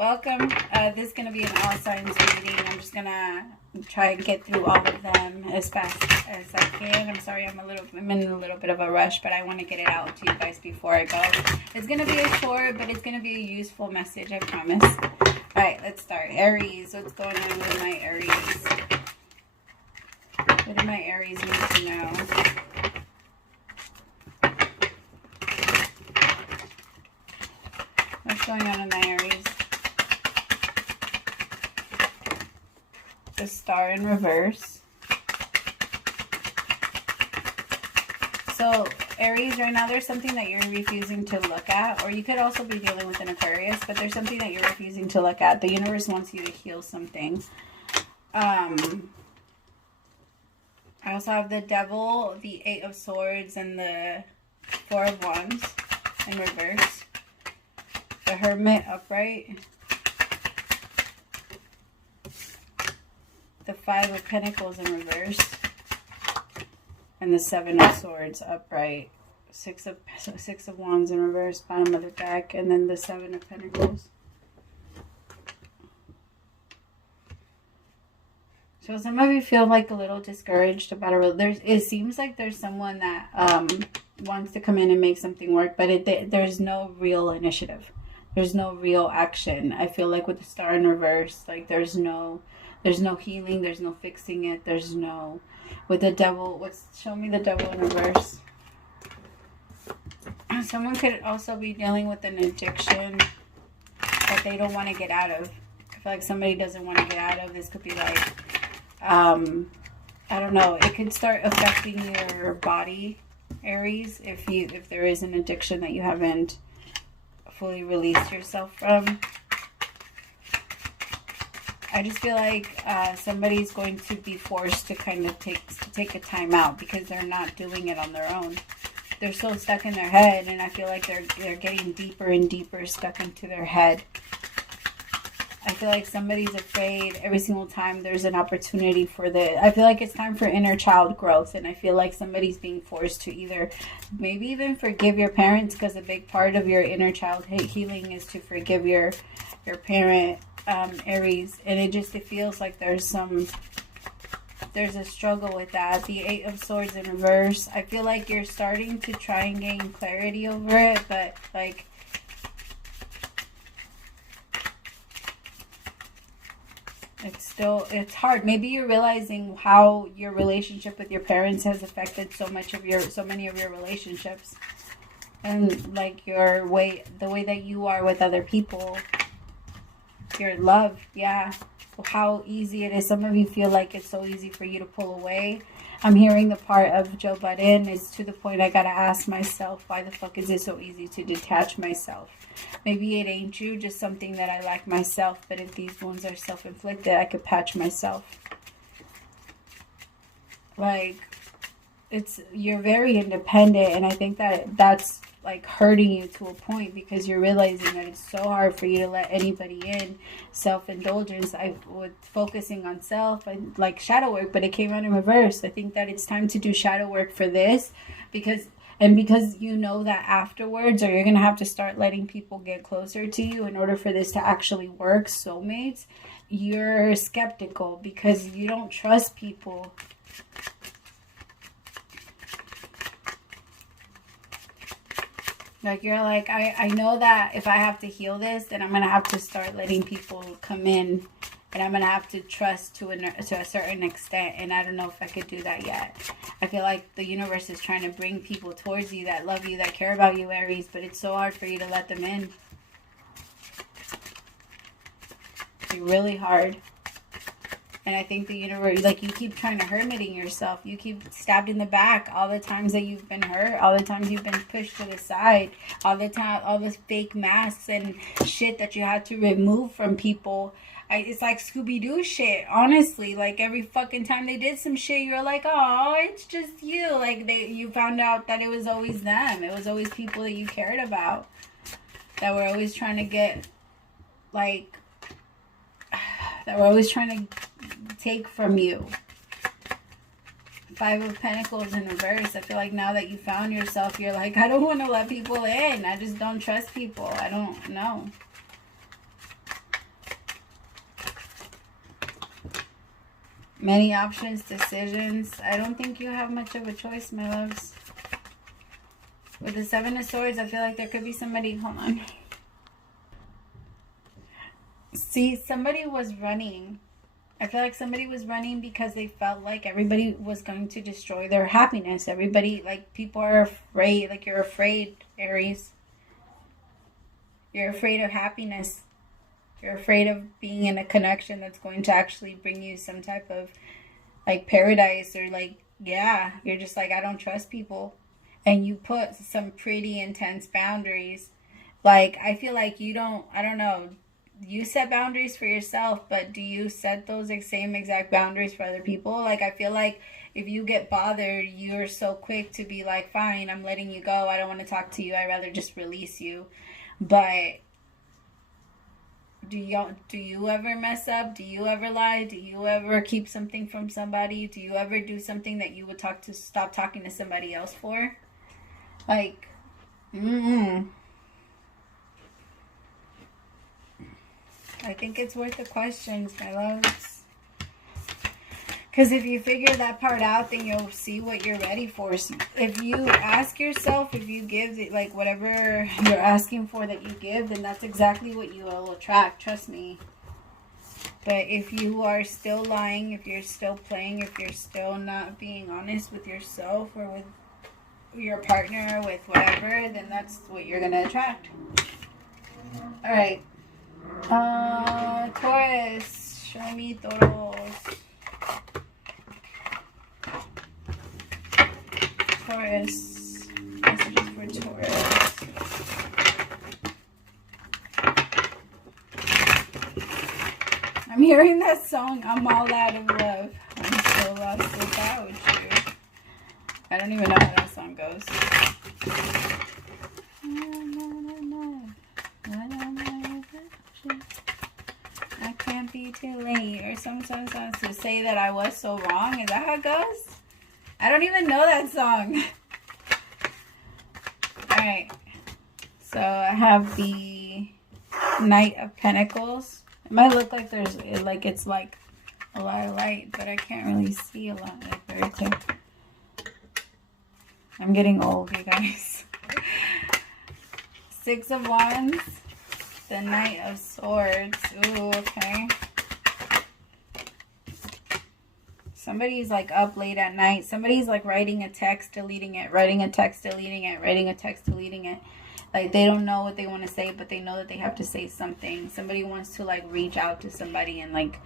welcome. This is going to be an all signs reading. I'm just going to try and get through all of them as fast as I can. I'm sorry I'm in a little bit of a rush, but I want to get it out to you guys before I go. It's going to be a short, but it's going to be a useful message, I promise. Alright, let's start. Aries, what's going on with my Aries? What do my Aries need to know? What's going on in my Aries? The Star in reverse. So, Aries, right now there's something that you're refusing to look at, or you could also be dealing with an Aquarius, but there's something that you're refusing to look at. The universe wants you to heal something. I also have the Devil, the Eight of Swords, and the Four of Wands in reverse. The Hermit upright. The Five of Pentacles in reverse. And the Seven of Swords upright. Six of Wands in reverse, bottom of the deck. And then the Seven of Pentacles. So some of you feel like a little discouraged about it seems like there's someone that wants to come in and make something work, but there's no real initiative. There's no real action. I feel like with the Star in reverse, like there's no healing, there's no fixing it, there's no... With the Devil, show me the Devil in reverse. Someone could also be dealing with an addiction that they don't want to get out of. I feel like somebody doesn't want to get out of. This could be like, I don't know. It could start affecting your body, Aries, if there is an addiction that you haven't fully released yourself from. I just feel like somebody's going to be forced to kind of take a time out because they're not doing it on their own. They're so stuck in their head, and I feel like they're getting deeper and deeper stuck into their head. I feel like somebody's afraid every single time there's an opportunity for I feel like it's time for inner child growth, and I feel like somebody's being forced to either maybe even forgive your parents, because a big part of your inner child healing is to forgive your parent, Aries, and it feels like there's a struggle with that. The Eight of Swords in reverse. I feel like you're starting to try and gain clarity over it, but like it's hard. Maybe you're realizing how your relationship with your parents has affected so many of your relationships, and like the way that you are with other people. Your love, yeah. How easy it is. Some of you feel like it's so easy for you to pull away. I'm hearing the part of Joe Budden is to the point I gotta ask myself, why the fuck is it so easy to detach myself? Maybe it ain't you, just something that I like myself, but if these wounds are self-inflicted, I could patch myself. Like, you're very independent, and I think that's like hurting you to a point, because you're realizing that it's so hard for you to let anybody in. Self-indulgence, with focusing on self, I like shadow work, but it came out in reverse. I think that it's time to do shadow work for this, because you know that afterwards, or you're gonna have to start letting people get closer to you in order for this to actually work. Soulmates, you're skeptical because you don't trust people. Like, you're like, I know that if I have to heal this, then I'm going to have to start letting people come in. And I'm going to have to trust to a certain extent. And I don't know if I could do that yet. I feel like the universe is trying to bring people towards you that love you, that care about you, Aries. But it's so hard for you to let them in. It's really hard. And I think the universe, like, you keep trying to hermiting yourself. You keep stabbed in the back all the times that you've been hurt, all the times you've been pushed to the side, all the time, all this fake masks and shit that you had to remove from people. It's like Scooby-Doo shit, honestly. Like, every fucking time they did some shit, you were like, oh, it's just you. Like, you found out that it was always them. It was always people that you cared about that were always trying to get, like, that were always trying to take from you. Five of Pentacles in reverse. I feel like now that you found yourself, you're like, I don't want to let people in. I just don't trust people. I don't know. Many options, decisions. I don't think you have much of a choice, my loves. With the Seven of Swords, I feel like there could be somebody... Hold on. See, somebody was running. I feel like somebody was running because they felt like everybody was going to destroy their happiness. Everybody, like, people are afraid. Like, you're afraid, Aries. You're afraid of happiness. You're afraid of being in a connection that's going to actually bring you some type of, like, paradise. Or, like, yeah, you're just like, I don't trust people. And you put some pretty intense boundaries. Like, I feel like you don't, I don't know. You set boundaries for yourself, but do you set those same exact boundaries for other people? Like, I feel like if you get bothered, you're so quick to be like, fine, I'm letting you go. I don't want to talk to you. I'd rather just release you. But do you ever mess up? Do you ever lie? Do you ever keep something from somebody? Do you ever do something that you would stop talking to somebody else for? Like, I think it's worth the questions, my loves. Because if you figure that part out, then you'll see what you're ready for. So if you ask yourself, if you give, like, whatever you're asking for that you give, then that's exactly what you will attract. Trust me. But if you are still lying, if you're still playing, if you're still not being honest with yourself or with your partner, with whatever, then that's what you're going to attract. All right. Taurus, show me Taurus. Taurus, messages for Taurus. I'm hearing that song, I'm All Out of Love. I'm so lost without you. I don't even know how that song goes. I can't be too late. Or sometimes to say that I was so wrong. Is that how it goes? I don't even know that song. Alright. So I have the Knight of Pentacles. It might look like it's like a lot of light, but I can't really see a lot. Like, very clear. I'm getting old, you guys. Six of Wands. The Knight of Swords. Ooh, okay. Somebody's like up late at night. Somebody's like writing a text, deleting it, writing a text, deleting it, writing a text, deleting it. Like, they don't know what they want to say, but they know that they have to say something. Somebody wants to like reach out to somebody and like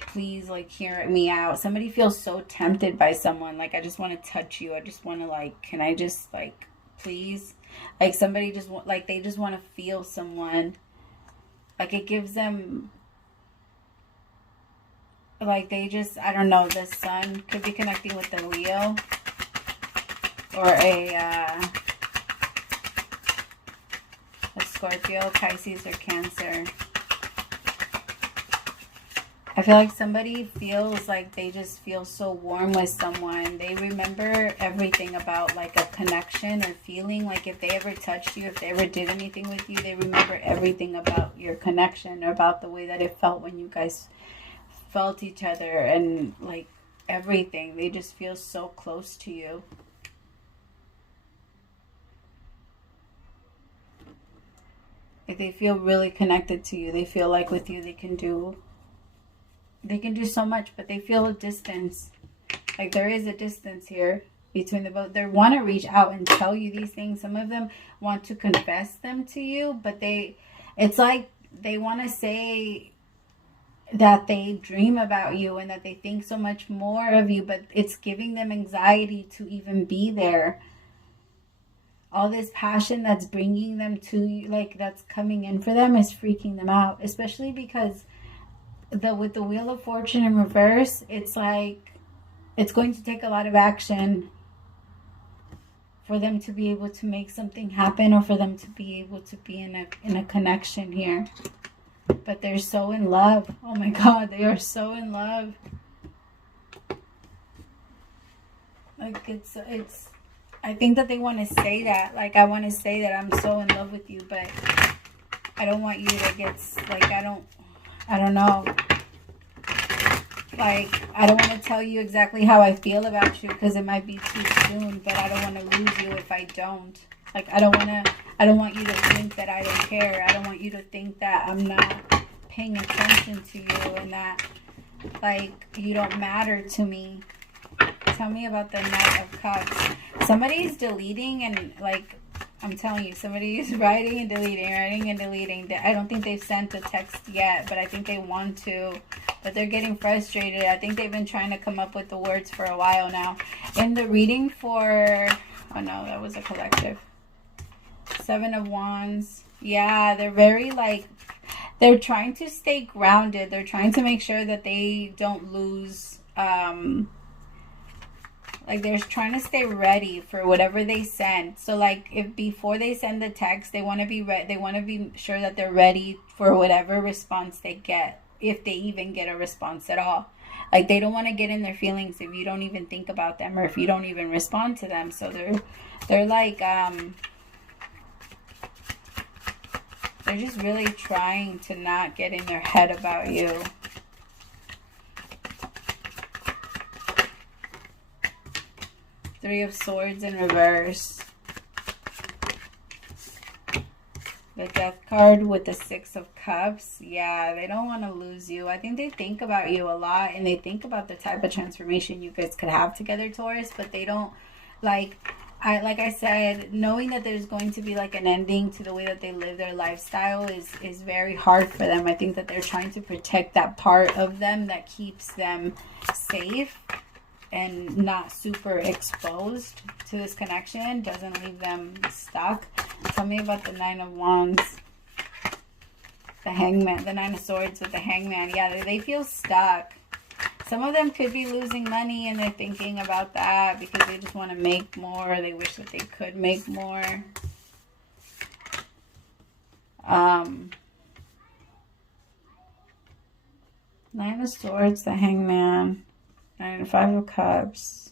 please, like, hear me out. Somebody feels so tempted by someone. Like, I just want to touch you. I just want to, like, can I just, like, please? Like, somebody just like, they just want to feel someone. Like, it gives them, like, they just, I don't know, the sun could be connecting with the Leo or a Scorpio, Pisces, or Cancer. I feel like somebody feels like they just feel so warm with someone. They remember everything about, like, a connection or feeling. Like, if they ever touched you, if they ever did anything with you, they remember everything about your connection or about the way that it felt when you guys felt each other and, like, everything. They just feel so close to you. Like, they feel really connected to you. They feel like with you they can do so much, but they feel a distance. Like, there is a distance here between the both. They want to reach out and tell you these things. Some of them want to confess them to you, but it's like they want to say that they dream about you and that they think so much more of you, but it's giving them anxiety to even be there. All this passion that's bringing them to you, like, that's coming in for them, is freaking them out, especially because with the Wheel of Fortune in reverse, it's like it's going to take a lot of action for them to be able to make something happen, or for them to be able to be in a connection here. But they're so in love. Oh my God, they are so in love. Like, it's I think that they want to say that. Like, I want to say that I'm so in love with you, but I don't want you to get, like, I don't know. Like, I don't want to tell you exactly how I feel about you because it might be too soon, but I don't want to lose you if I don't. Like, I don't want you to think that I don't care. I don't want you to think that I'm not paying attention to you and that, like, you don't matter to me. Tell me about the Knight of Cups. Somebody's deleting and, like, I'm telling you, somebody's writing and deleting. I don't think they've sent a text yet, but I think they want to. But they're getting frustrated. I think they've been trying to come up with the words for a while now. In the reading for... Oh, no, that was a collective. 7 of Wands. Yeah, they're very, like... They're trying to stay grounded. They're trying to make sure that they don't lose... like, they're trying to stay ready for whatever they send. So, like, if before they send the text, they want to be they want to be sure that they're ready for whatever response they get, if they even get a response at all. Like, they don't want to get in their feelings if you don't even think about them or if you don't even respond to them. So they're like they're just really trying to not get in their head about you. Three of Swords in reverse. The Death card with the 6 of Cups. Yeah, they don't want to lose you. I think they think about you a lot, and they think about the type of transformation you guys could have together, Taurus, but they don't, like I said, knowing that there's going to be like an ending to the way that they live their lifestyle is very hard for them. I think that they're trying to protect that part of them that keeps them safe and not super exposed to this connection, doesn't leave them stuck. Tell me about the 9 of Wands, the Hangman, the 9 of Swords with the Hangman. Yeah, they feel stuck. Some of them could be losing money and they're thinking about that because they just want to make more. They wish that they could make more. 9 of Swords, the Hangman. 9 and 5 of Cups.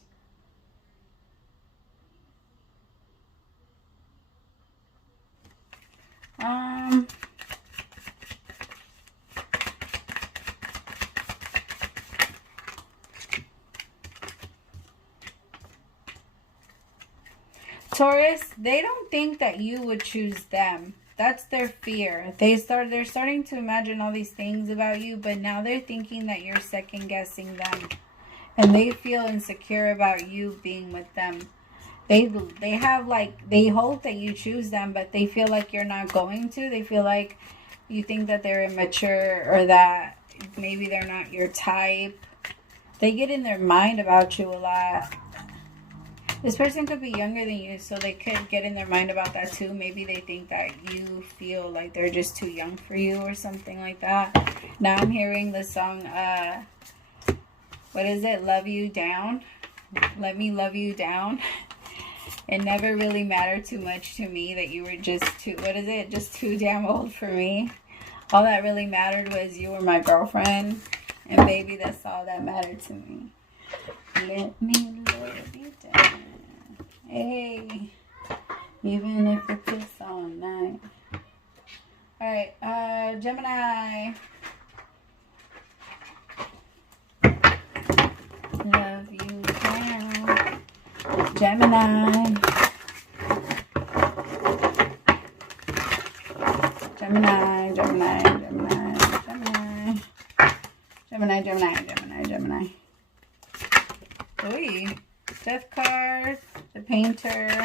Taurus, they don't think that you would choose them. That's their fear. They're starting to imagine all these things about you, but now they're thinking that you're second guessing them. And they feel insecure about you being with them. They have, like, they hope that you choose them, but they feel like you're not going to. They feel like you think that they're immature or that maybe they're not your type. They get in their mind about you a lot. This person could be younger than you, so they could get in their mind about that too. Maybe they think that you feel like they're just too young for you or something like that. Now I'm hearing the song, what is it? Love You Down. Let Me Love You Down. It never really mattered too much to me that you were just too, what is it? Just too damn old for me. All that really mattered was you were my girlfriend. And baby, that's all that mattered to me. Let me love you down. Hey. Even if it's just all night. Alright, Gemini. Love you down. Gemini. Gemini, Gemini, Gemini, Gemini. Gemini, Gemini, Gemini, Gemini. Ooh, Death card, the Painter.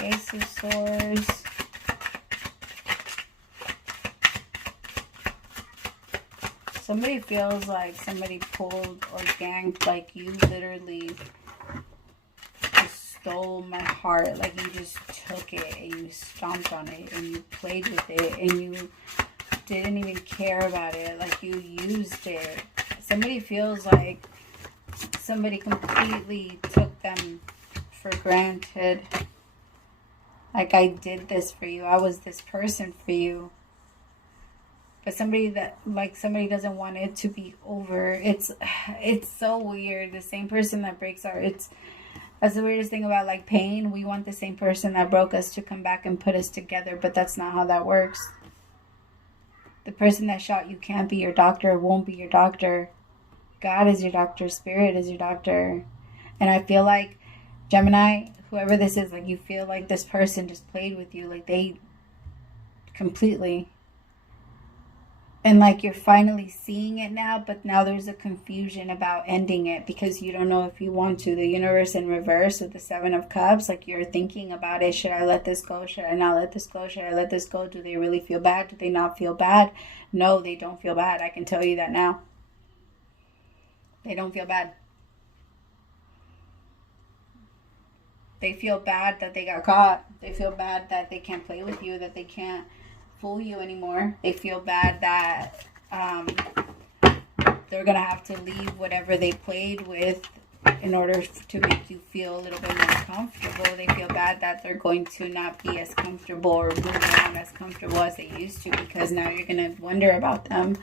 Ace of Swords. Somebody feels like somebody pulled or ganked, like you literally just stole my heart. Like you just took it and you stomped on it and you played with it and you didn't even care about it. Like you used it. Somebody feels like somebody completely took them for granted. Like I did this for you. I was this person for you. But somebody that, like, somebody doesn't want it to be over. It's so weird. The same person that breaks our, that's the weirdest thing about, like, pain. We want the same person that broke us to come back and put us together, but that's not how that works. The person that shot you can't be your doctor, won't be your doctor. God is your doctor. Spirit is your doctor. And I feel like, Gemini, whoever this is, like, you feel like this person just played with you. Like, they completely. And, like, you're finally seeing it now, but now there's a confusion about ending it because you don't know if you want to. The universe in reverse with the Seven of Cups, like, you're thinking about it. Should I let this go? Should I not let this go? Should I let this go? Do they really feel bad? Do they not feel bad? No, they don't feel bad. I can tell you that now. They don't feel bad. They feel bad that they got caught. They feel bad that they can't play with you, that they can't fool you anymore. They feel bad that they're gonna have to leave whatever they played with in order to make you feel a little bit more comfortable. They feel bad that they're going to not be as comfortable or move around as comfortable as they used to, because now you're gonna wonder about them.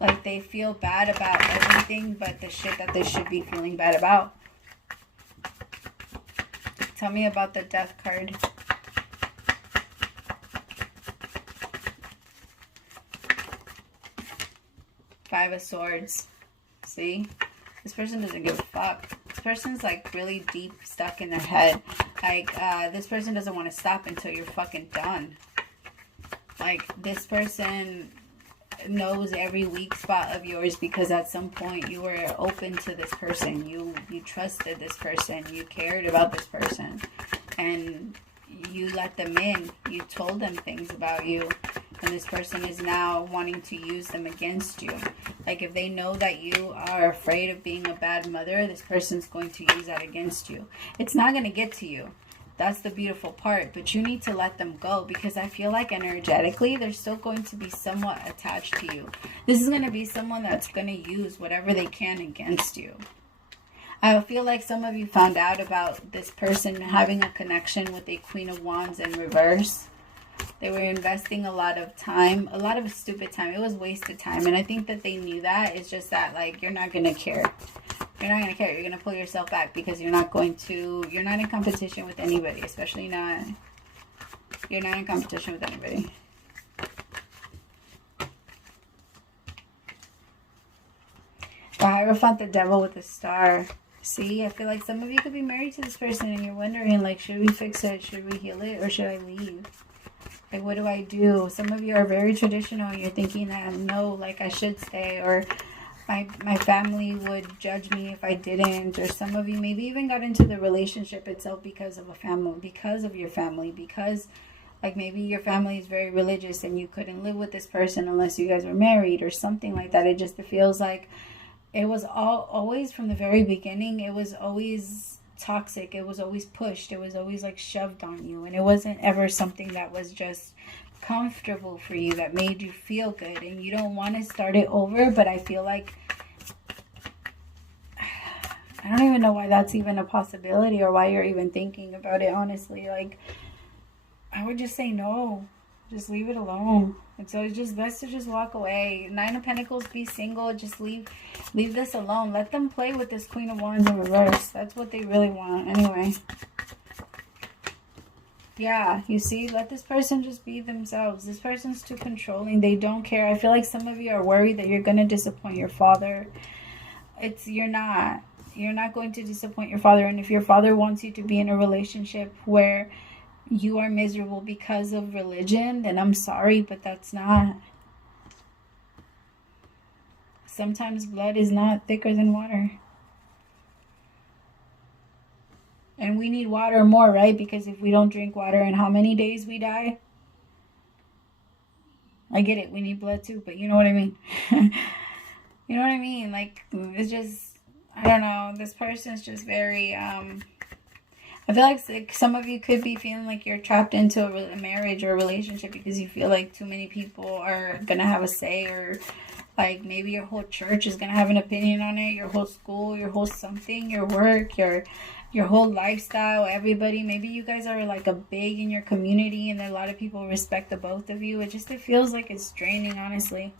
Like, they feel bad about everything but the shit that they should be feeling bad about. Tell me about the Death card. Five of Swords. See? This person doesn't give a fuck. This person's like really deep stuck in their head. Like, this person doesn't want to stop until you're fucking done. Like, this person knows every weak spot of yours because at some point you were open to this person. You trusted this person. You cared about this person. And you let them in. You told them things about you. And this person is now wanting to use them against you. Like, if they know that you are afraid of being a bad mother, this person's going to use that against you. It's not going to get to you. That's the beautiful part. But you need to let them go, because I feel like energetically they're still going to be somewhat attached to you. This is going to be someone that's going to use whatever they can against you. I feel like some of you found out about this person having a connection with a Queen of Wands in reverse. They were investing a lot of time, a lot of stupid time. It was wasted time. And I think that they knew that. It's just that, like, you're not going to care. You're not going to care. You're going to pull yourself back because you're not in competition with anybody. Especially not, you're not in competition with anybody. The Hierophant, the Devil with the Star. See, I feel like some of you could be married to this person and you're wondering, like, should we fix it? Should we heal it? Or should I leave? Like, what do I do? Some of you are very traditional and you're thinking that, no, like, I should stay, or my family would judge me if I didn't. Or some of you maybe even got into the relationship itself because of a family, because of your family, because, like, maybe your family is very religious and you couldn't live with this person unless you guys were married or something like that. It just feels like it was always from the very beginning, it was always toxic. It was always pushed. It was always like shoved on you. And it wasn't ever something that was just comfortable for you, that made you feel good. And you don't want to start it over, but I feel like, I don't even know why that's even a possibility or why you're even thinking about it, honestly. Like, I would just say no. Just leave it alone. And so it's just best to just walk away. Nine of Pentacles, be single. Just leave this alone. Let them play with this Queen of Wands in reverse. That's what they really want anyway. Yeah, you see, let this person just be themselves. This person's too controlling. They don't care. I feel like some of you are worried that you're going to disappoint your father. You're not. You're not going to disappoint your father. And if your father wants you to be in a relationship where you are miserable because of religion, then I'm sorry, but that's not. Sometimes blood is not thicker than water. And we need water more, right? Because if we don't drink water, in how many days we die? I get it. We need blood too, but you know what I mean? You know what I mean? Like, it's just, I don't know. This person's just very, I feel like some of you could be feeling like you're trapped into a marriage or a relationship because you feel like too many people are going to have a say, or like maybe your whole church is going to have an opinion on it, your whole school, your whole something, your work, your whole lifestyle, everybody. Maybe you guys are like a big in your community and a lot of people respect the both of you. It feels like it's draining, honestly.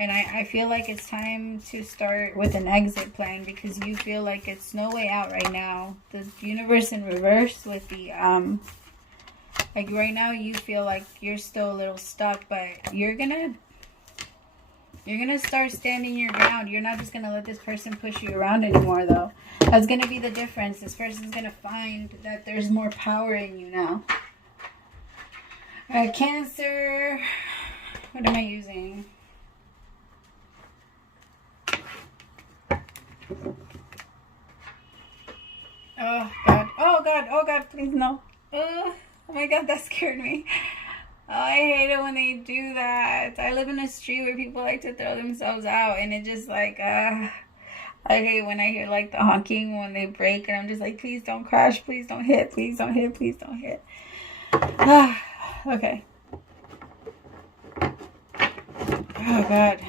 And I feel like it's time to start with an exit plan because you feel like it's no way out right now. The universe in reverse with the, like right now you feel like you're still a little stuck, but you're gonna You're going to start standing your ground. You're not just going to let this person push you around anymore, though. That's going to be the difference. This person's going to find that there's more power in you now. All right, Cancer. What am I using? Oh, God. Oh, God. Oh, God. Please, no. Oh my God, that scared me. Oh, I hate it when they do that. I live in a street where people like to throw themselves out, and it just like, I hate when I hear like the honking when they break, and I'm just like, please don't crash, please don't hit, please don't hit, please don't hit. Okay. Oh, God.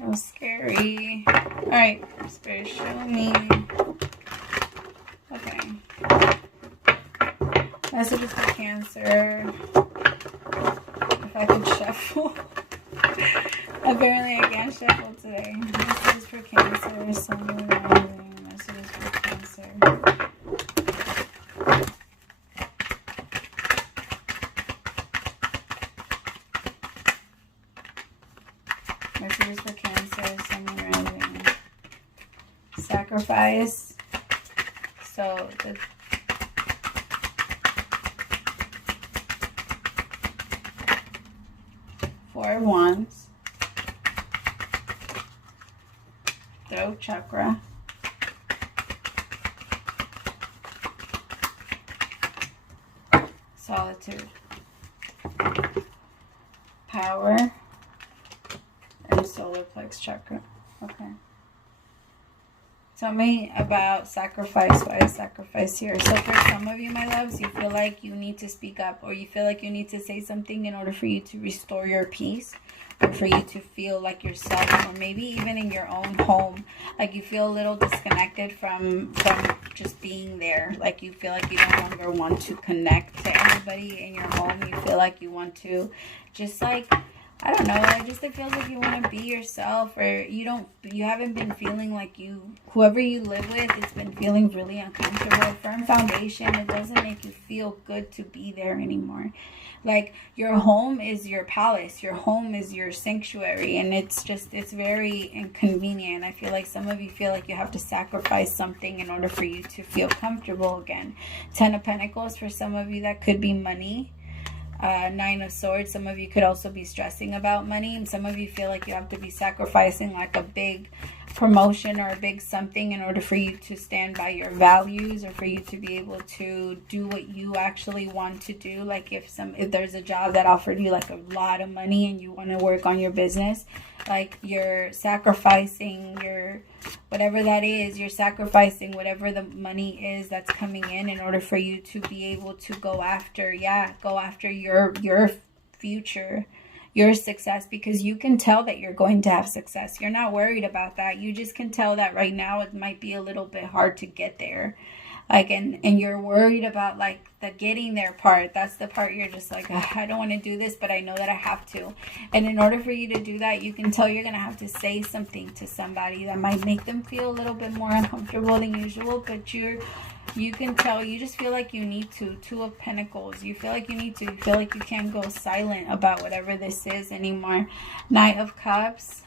That was scary. Alright, Spirit, show me. Okay. Messages for Cancer. If I could shuffle. Apparently I can't shuffle today. Messages for Cancer. Sun, rising. Messages for Cancer. Messages for Cancer. Sun, rising. Sacrifice. So the Four of Wands, throat chakra, solitude, power, and solar plex chakra. Okay. Tell me about sacrifice. Why is sacrifice here? So for some of you, my loves, you feel like you need to speak up, or you feel like you need to say something in order for you to restore your peace, or for you to feel like yourself, or maybe even in your own home, like you feel a little disconnected from just being there. Like you feel like you no longer want to connect to anybody in your home. You feel like you want to just like, I don't know, it feels like you want to be yourself, or you haven't been feeling like whoever you live with, it's been feeling really uncomfortable. Firm foundation, it doesn't make you feel good to be there anymore. Like your home is your palace, your home is your sanctuary, and it's very inconvenient. I feel like some of you feel like you have to sacrifice something in order for you to feel comfortable again. 10 of Pentacles, for some of you that could be money. 9 of Swords, some of you could also be stressing about money, and some of you feel like you have to be sacrificing like a big promotion or a big something in order for you to stand by your values, or for you to be able to do what you actually want to do. Like if there's a job that offered you like a lot of money and you want to work on your business, like you're sacrificing your whatever that is, you're sacrificing whatever the money is that's coming in order for you to be able to go after your future, your success, because you can tell that you're going to have success. You're not worried about that. You just can tell that right now it might be a little bit hard to get there. Like, and you're worried about like the getting there part. That's the part you're just like, I don't want to do this, but I know that I have to. And in order for you to do that, you can tell you're going to have to say something to somebody that might make them feel a little bit more uncomfortable than usual, but you can tell, you just feel like you need to. 2 of Pentacles, you feel like you need to. You feel like you can't go silent about whatever this is anymore. 9 of Cups.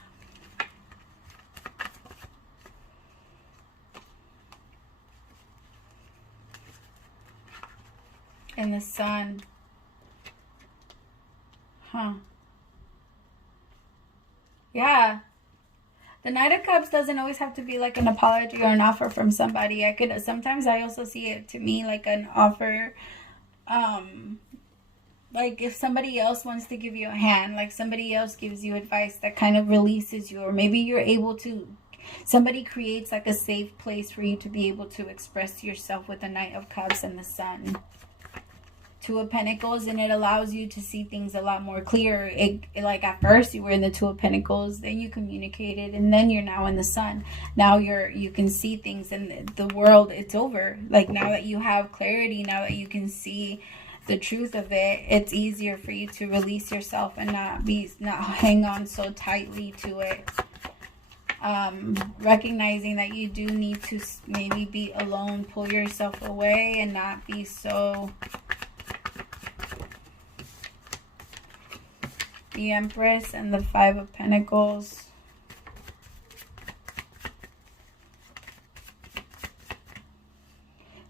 And the Sun. Yeah. The Knight of Cups doesn't always have to be like an apology or an offer from somebody. Sometimes I also see it to me like an offer. Like if somebody else wants to give you a hand, like somebody else gives you advice that kind of releases you, or maybe you're able to, somebody creates like a safe place for you to be able to express yourself with the Knight of Cups and the Sun. 2 of Pentacles, and it allows you to see things a lot more clear. Like at first you were in the 2 of Pentacles, then you communicated, and then you're now in the Sun. Now you can see things, and the world, it's over. Like now that you have clarity, now that you can see the truth of it, it's easier for you to release yourself and not hang on so tightly to it. Recognizing that you do need to maybe be alone, pull yourself away, and not be so The Empress and the Five of Pentacles.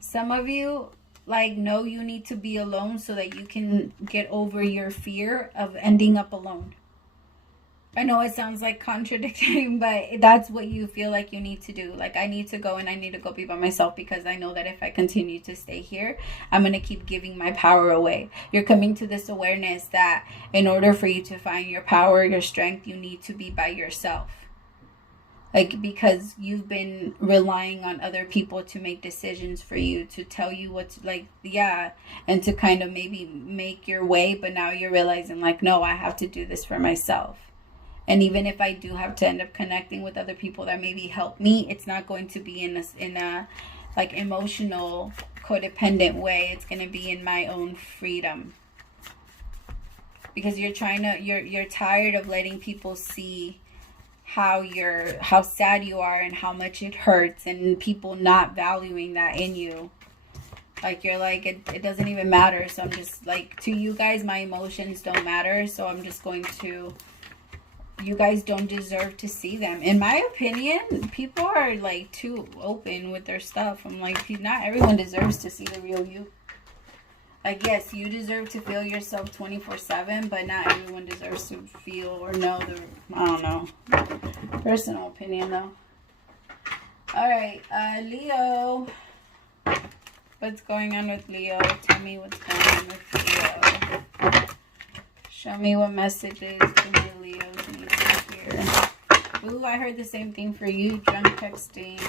Some of you like know you need to be alone so that you can get over your fear of ending up alone. I know it sounds like contradicting, but that's what you feel like you need to do. Like, I need to go and I need to go be by myself because I know that if I continue to stay here, I'm going to keep giving my power away. You're coming to this awareness that in order for you to find your power, your strength, you need to be by yourself. Like, because you've been relying on other people to make decisions for you, to tell you what to, like, yeah, and to kind of maybe make your way. But now you're realizing, like, no, I have to do this for myself. And even if I do have to end up connecting with other people that maybe help me, it's not going to be in a like emotional codependent way. It's going to be in my own freedom. Because you're tired of letting people see how sad you are and how much it hurts, and people not valuing that in you. Like, you're like, it doesn't even matter. So I'm just like, to you guys, my emotions don't matter. So I'm just going to, you guys don't deserve to see them. In my opinion, people are like too open with their stuff. I'm like, not everyone deserves to see the real you. Like, yes, you deserve to feel yourself 24/7, but not everyone deserves to feel or know the, I don't know. Personal opinion, though. All right, Leo. What's going on with Leo? Tell me what's going on with Leo. Show me what messages do my Leos need to hear. Ooh, I heard the same thing for you. Drunk texting.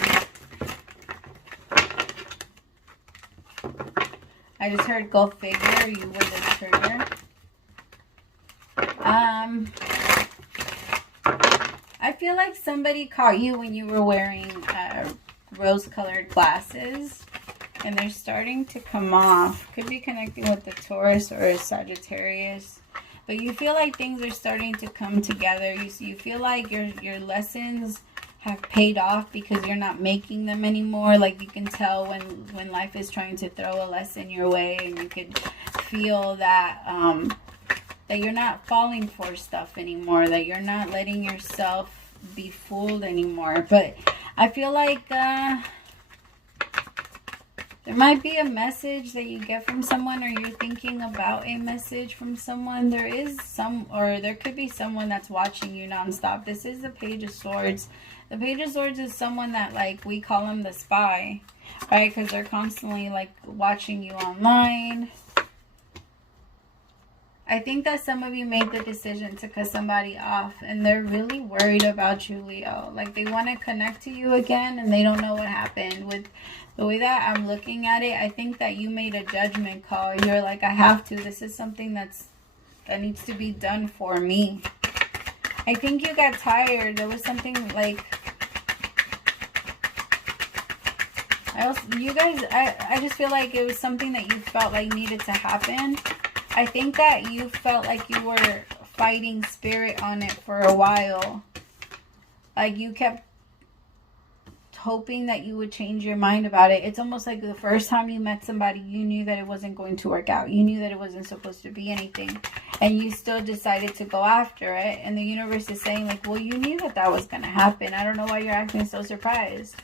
I just heard go figure. You were the trigger. I feel like somebody caught you when you were wearing rose-colored glasses, and they're starting to come off. Could be connecting with the Taurus or a Sagittarius, but you feel like things are starting to come together. You feel like your lessons have paid off because you're not making them anymore. Like, you can tell when life is trying to throw a lesson your way, and you can feel that that you're not falling for stuff anymore, that you're not letting yourself be fooled anymore. But I feel like there might be a message that you get from someone, or you're thinking about a message from someone. There is or there could be someone that's watching you nonstop. This is the Page of Swords. The Page of Swords is someone that, like, we call them the spy, right? Because they're constantly, like, watching you online. I think that some of you made the decision to cut somebody off, and they're really worried about you, Leo. Like, they want to connect to you again, and they don't know what happened. With the way that I'm looking at it, I think that you made a judgment call. You're like, I have to. This is something that needs to be done for me. I think you got tired. There was something like, I just feel like it was something that you felt like needed to happen. I think that you felt like you were fighting spirit on it for a while. Like, you kept hoping that you would change your mind about it. It's almost like the first time you met somebody, you knew that it wasn't going to work out. You knew that it wasn't supposed to be anything. And you still decided to go after it. And the universe is saying, like, well, you knew that that was going to happen. I don't know why you're acting so surprised.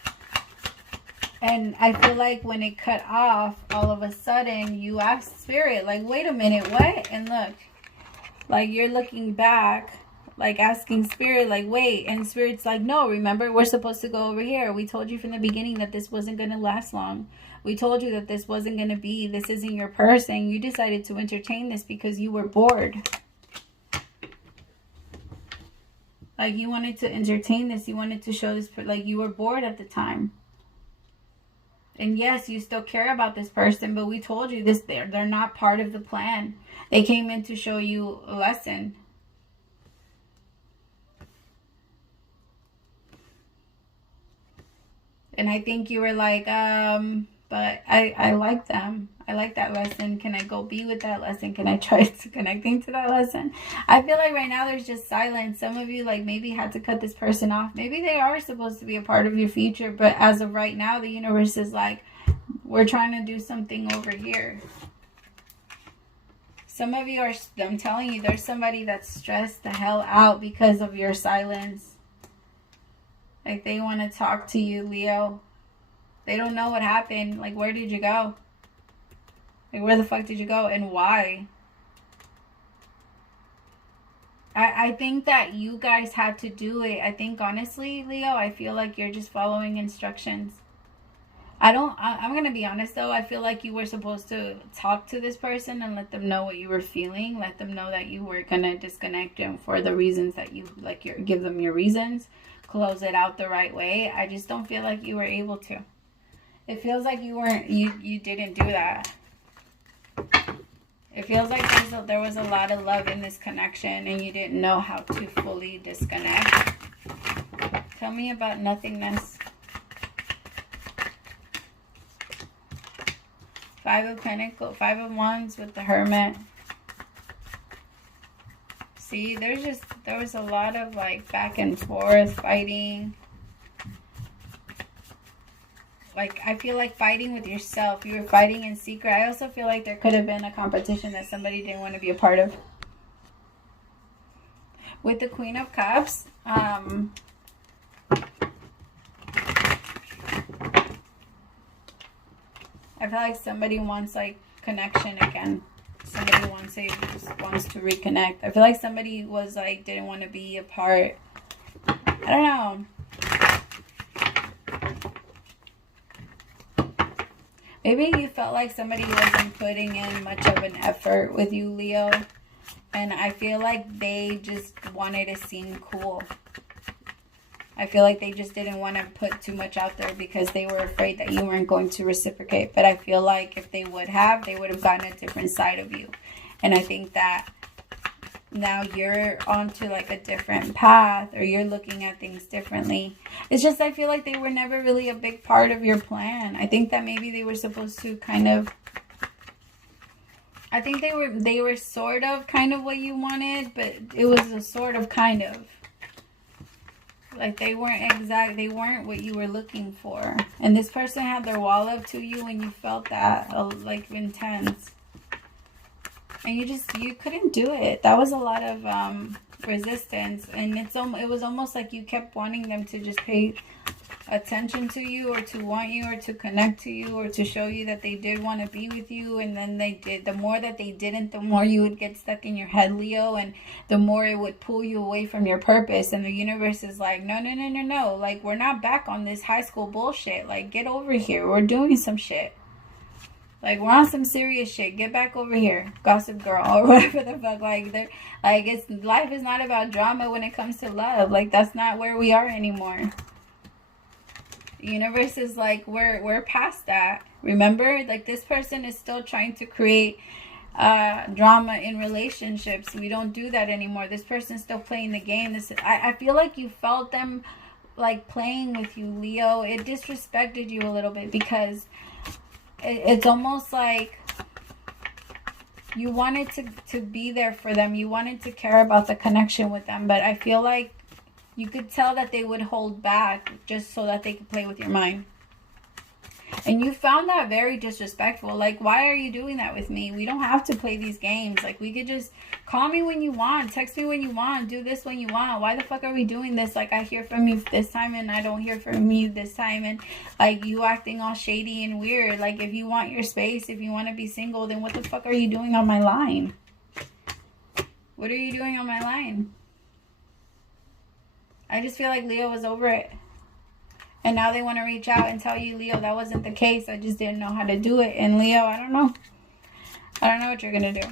And I feel like when it cut off, all of a sudden, you asked Spirit, like, wait a minute, what? And look, like, you're looking back, like, asking Spirit, like, wait. And Spirit's like, no, remember, we're supposed to go over here. We told you from the beginning that this wasn't going to last long. We told you that this wasn't going to be, this isn't your person. You decided to entertain this because you were bored. Like, you wanted to entertain this. You wanted to show this, like, you were bored at the time. And yes, you still care about this person, but we told you this, they're not part of the plan. They came in to show you a lesson. And I think you were like, but I like them. I like that lesson. Can I go be with that lesson? Can I try to connecting to that lesson? I feel like right now there's just silence. Some of you, like, maybe had to cut this person off. Maybe they are supposed to be a part of your future, but as of right now, the universe is like, we're trying to do something over here. Some of you are, I'm telling you, there's somebody that's stressed the hell out because of your silence. Like, they want to talk to you, Leo. They don't know what happened. Like, where did you go? Like, where the fuck did you go and why? I think that you guys had to do it. I think, honestly, Leo, I feel like you're just following instructions. I'm going to be honest, though. I feel like you were supposed to talk to this person and let them know what you were feeling. Let them know that you were going to disconnect them for the reasons that you, like, give them your reasons. Close it out the right way. I just don't feel like you were able to. It feels like you didn't do that. It feels like there was a lot of love in this connection and you didn't know how to fully disconnect. Tell me about nothingness. Five of Pentacles, Five of Wands with the Hermit. See, there was a lot of like back and forth fighting. Like, I feel like fighting with yourself. You were fighting in secret. I also feel like there could have been a competition that somebody didn't want to be a part of. With the Queen of Cups, I feel like somebody wants, like, connection again. Somebody wants to reconnect. I feel like somebody was, like, didn't want to be a part. I don't know. Maybe you felt like somebody wasn't putting in much of an effort with you, Leo. And I feel like they just wanted to seem cool. I feel like they just didn't want to put too much out there because they were afraid that you weren't going to reciprocate. But I feel like if they would have gotten a different side of you. And I think that now you're onto like a different path, or you're looking at things differently. It's just, I feel like they were never really a big part of your plan. I think that maybe they were supposed to kind of, I think they were sort of kind of what you wanted, but it was a sort of kind of. Like, they weren't what you were looking for. And this person had their wall up to you and you felt that, like, intense. And you couldn't do it. That was a lot of resistance. And it was almost like you kept wanting them to just pay attention to you, or to want you, or to connect to you, or to show you that they did want to be with you. And then they did. The more that they didn't, the more you would get stuck in your head, Leo. And the more it would pull you away from your purpose. And the universe is like, no, no, no, no, no. Like, we're not back on this high school bullshit. Like, get over here. We're doing some shit. Like, we're on some serious shit. Get back over here, gossip girl, or whatever the fuck. Like, life is not about drama when it comes to love. Like, that's not where we are anymore. The universe is like, we're past that. Remember, like, this person is still trying to create drama in relationships. We don't do that anymore. This person's still playing the game. I feel like you felt them like playing with you, Leo. It disrespected you a little bit because it's almost like you wanted to be there for them. You wanted to care about the connection with them. But I feel like you could tell that they would hold back just so that they could play with your mind. And you found that very disrespectful. Like, why are you doing that with me? We don't have to play these games. Like, we could just call me when you want, text me when you want, do this when you want. Why the fuck are we doing this? Like, I hear from you this time and I don't hear from you this time. And, like, you acting all shady and weird. Like, if you want your space, if you want to be single, then what the fuck are you doing on my line? What are you doing on my line? I just feel like Leo was over it. And now they want to reach out and tell you, Leo, that wasn't the case. I just didn't know how to do it. And Leo, I don't know. I don't know what you're going to do.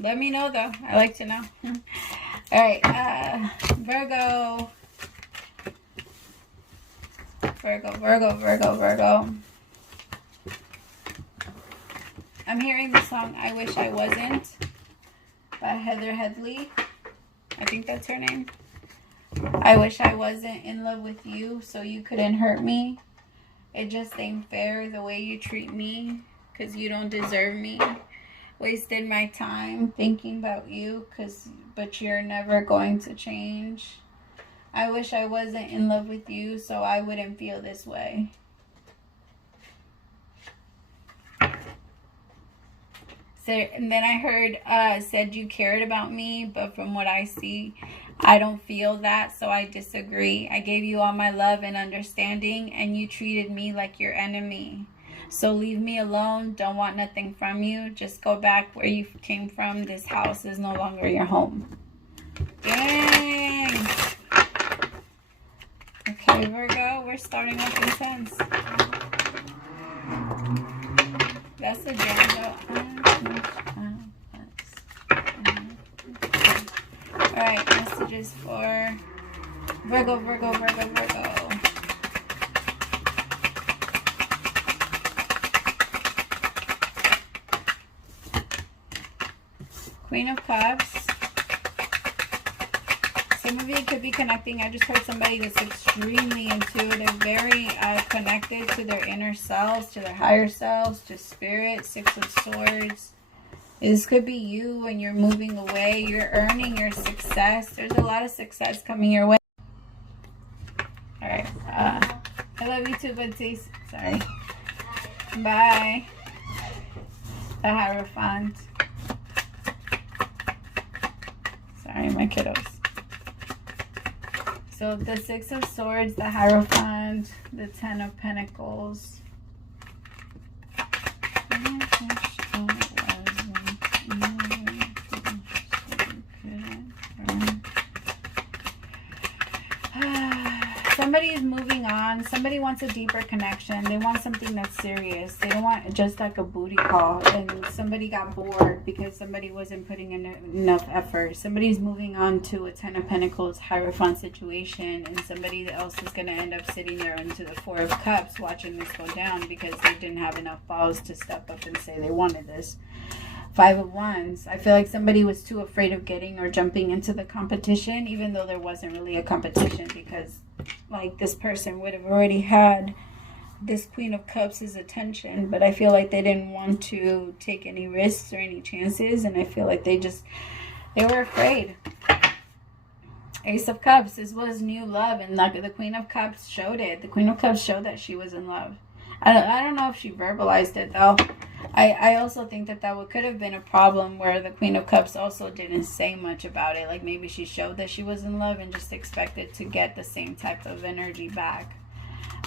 Let me know, though. I like to know. All right. Virgo. Virgo. I'm hearing the song I Wish I Wasn't by Heather Headley. I think that's her name. I wish I wasn't in love with you so you couldn't hurt me. It just ain't fair the way you treat me, 'cause you don't deserve me. Wasted my time thinking about you, but you're never going to change. I wish I wasn't in love with you so I wouldn't feel this way. So, and then I heard said you cared about me, but from what I see, I don't feel that, so I disagree. I gave you all my love and understanding, and you treated me like your enemy. So leave me alone. Don't want nothing from you. Just go back where you came from. This house is no longer your home. Dang. Okay, Virgo, we're starting off intense. That's a jam. Alright, messages for Virgo, Virgo, Virgo, Virgo. Queen of Cups. Some of you could be connecting. I just heard somebody that's extremely intuitive, very connected to their inner selves, to their higher selves, to spirit. Six of Swords. This could be you when you're moving away. You're earning your success. There's a lot of success coming your way. Alright. I love you too, Baptiste. Sorry. Bye. The Hierophant. Sorry, my kiddos. So the Six of Swords, the Hierophant, the Ten of Pentacles. Somebody is moving on. Somebody wants a deeper connection. They want something that's serious. They don't want just like a booty call. And somebody got bored because somebody wasn't putting in enough effort. Somebody's moving on to a Ten of Pentacles Hierophant situation. And somebody else is going to end up sitting there into the Four of Cups watching this go down because they didn't have enough balls to step up and say they wanted this. Five of Wands. I feel like somebody was too afraid of getting or jumping into the competition, even though there wasn't really a competition, because like this person would have already had this Queen of Cups' attention, but I feel like they didn't want to take any risks or any chances, and I feel like they were afraid. Ace of Cups. This was new love, and like the Queen of Cups showed it. The Queen of Cups showed that she was in love. I don't know if she verbalized it though. I also think that could have been a problem where the Queen of Cups also didn't say much about it. Like maybe she showed that she was in love and just expected to get the same type of energy back.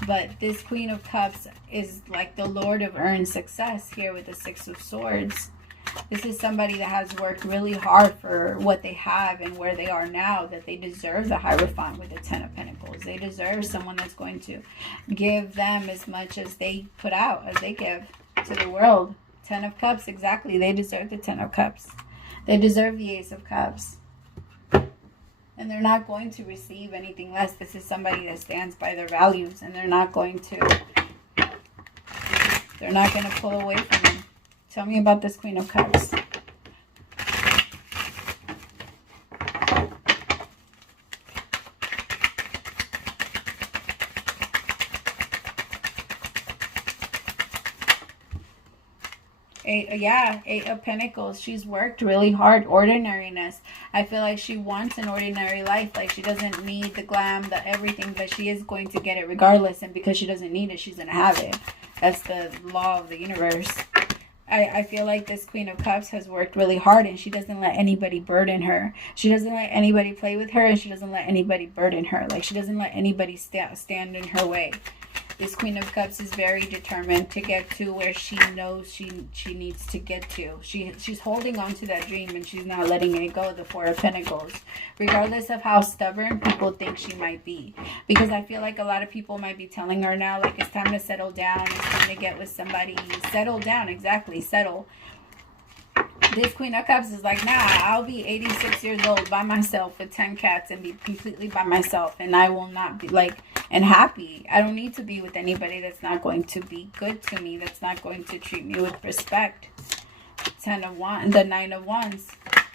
But this Queen of Cups is like the Lord of earned success here with the Six of Swords. This is somebody that has worked really hard for what they have and where they are now, that they deserve the Hierophant with the Ten of Pentacles. They deserve someone that's going to give them as much as they put out, as they give to the world. Ten of Cups, exactly. They deserve the Ten of Cups. They deserve the Ace of Cups. And they're not going to receive anything less. This is somebody that stands by their values, and they're not going to pull away from them. Tell me about this Queen of Cups. Eight of Pentacles. She's worked really hard. Ordinariness. I feel like she wants an ordinary life. Like she doesn't need the glam, the everything, but she is going to get it regardless. And because she doesn't need it, she's going to have it. That's the law of the universe. I feel like this Queen of Cups has worked really hard, and she doesn't let anybody burden her. She doesn't let anybody play with her, and she doesn't let anybody burden her. Like she doesn't let anybody stand in her way. This Queen of Cups is very determined to get to where she knows she needs to get to. She's holding on to that dream, and she's not letting it go, the Four of Pentacles. Regardless of how stubborn people think she might be. Because I feel like a lot of people might be telling her now, like, it's time to settle down. It's time to get with somebody. Settle down, exactly, settle. This Queen of Cups is like, nah, I'll be 86 years old by myself with 10 cats and be completely by myself. And I will not be like, and happy. I don't need to be with anybody that's not going to be good to me. That's not going to treat me with respect. The Nine of Wands.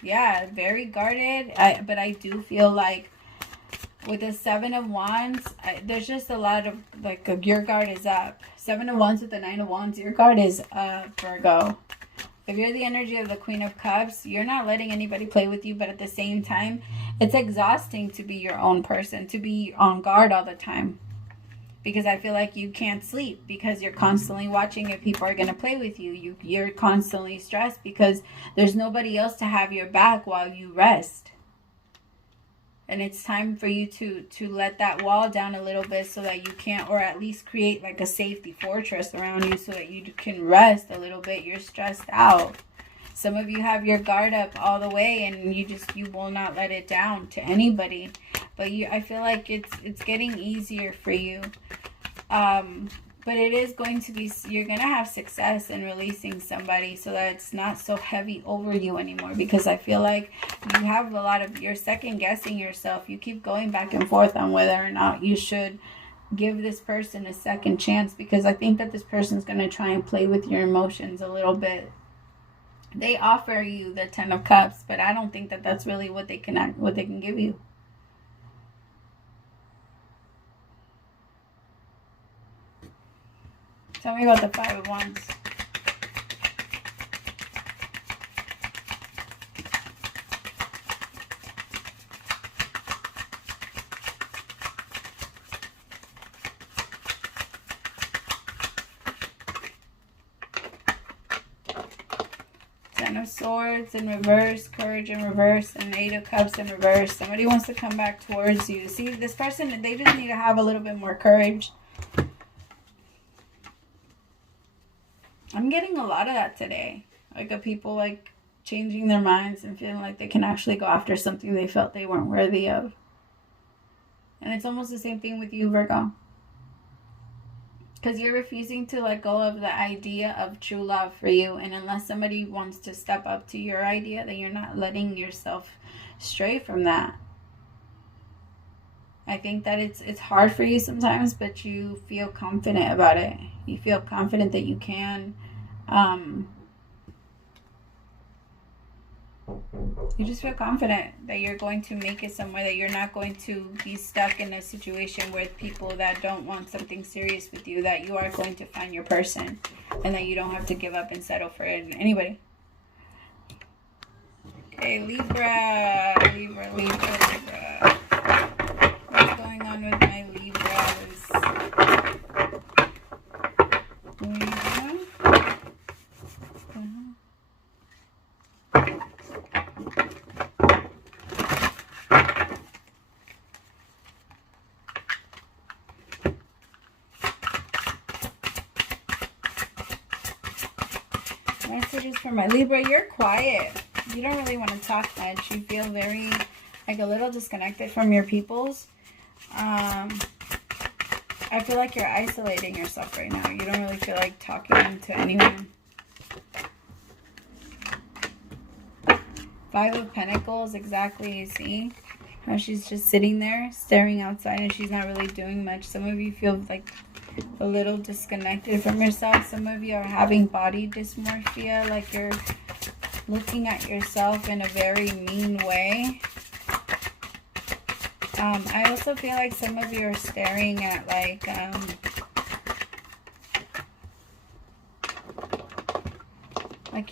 Yeah, very guarded. But I do feel like with the Seven of Wands, there's just a lot of, like, your guard is up. Seven of Wands with the Nine of Wands, your guard is up, Virgo. If you're the energy of the Queen of Cups, you're not letting anybody play with you, but at the same time, it's exhausting to be your own person, to be on guard all the time. because I feel like you can't sleep because you're constantly watching if people are going to play with you. You're constantly stressed because there's nobody else to have your back while you rest. And it's time for you to let that wall down a little bit so that you can't, or at least create like a safety fortress around you so that you can rest a little bit. You're stressed out. Some of you have your guard up all the way and you will not let it down to anybody. But I feel like it's getting easier for you. But it is going to be, you're going to have success in releasing somebody so that it's not so heavy over you anymore. Because I feel like you have a lot of, you're second guessing yourself. You keep going back and forth on whether or not you should give this person a second chance. Because I think that this person's going to try and play with your emotions a little bit. They offer you the 10 of Cups, but I don't think that that's really what they can give you. Tell me about the 5 of Wands. Ten of Swords in reverse, Courage in reverse, and 8 of Cups in reverse. Somebody wants to come back towards you. See, this person, they just need to have a little bit more courage. I'm getting a lot of that today. Like of people like changing their minds and feeling like they can actually go after something they felt they weren't worthy of. And it's almost the same thing with you, Virgo. Because you're refusing to let go of the idea of true love for you. And unless somebody wants to step up to your idea, then you're not letting yourself stray from that. I think that it's hard for you sometimes, but you feel confident about it. You feel confident that you can. You just feel confident that you're going to make it somewhere, that you're not going to be stuck in a situation with people that don't want something serious with you, that you are going to find your person, and that you don't have to give up and settle for anybody. Okay, Libra. What's going on with my Libras? Messages for my Libra. You're quiet. You don't really want to talk much. You feel very, like, a little disconnected from your peoples. I feel like you're isolating yourself right now. You don't really feel like talking to anyone. 5 of Pentacles, exactly. You see how she's just sitting there staring outside and she's not really doing much. Some of you feel like a little disconnected from yourself. Some of you are having body dysmorphia, like you're looking at yourself in a very mean way. I also feel like some of you are staring at like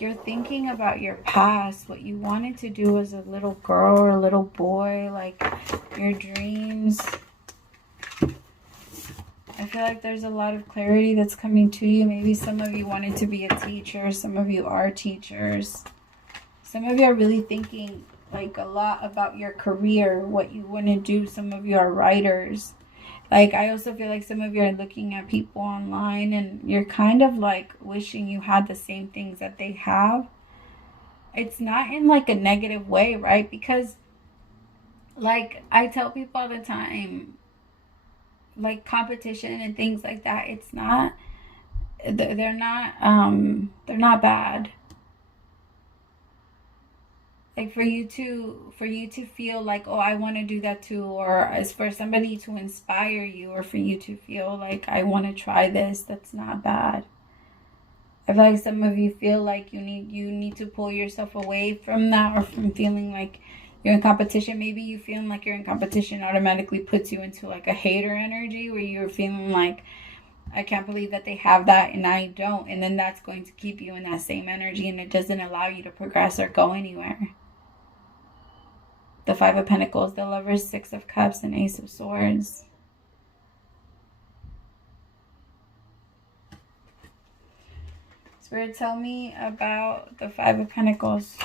you're thinking about your past, what you wanted to do as a little girl or a little boy, like your dreams. I feel like there's a lot of clarity that's coming to you. Maybe some of you wanted to be a teacher. Some of you are teachers. Some of you are really thinking like a lot about your career, what you want to do. Some of you are writers. Like, I also feel like some of you are looking at people online and you're kind of like wishing you had the same things that they have. It's not in like a negative way, right? Because like I tell people all the time, like competition and things like that, it's not, they're not bad. Like for you to feel like, oh, I want to do that too, or as for somebody to inspire you, or for you to feel like I want to try this, that's not bad. I feel like some of you feel like you need to pull yourself away from that, or from feeling like you're in competition. Maybe you feeling like you're in competition automatically puts you into like a hater energy, where you're feeling like, I can't believe that they have that and I don't, and then that's going to keep you in that same energy, and it doesn't allow you to progress or go anywhere. The 5 of Pentacles, the Lovers, 6 of Cups, and Ace of Swords. Spirit, tell me about the Five of Pentacles.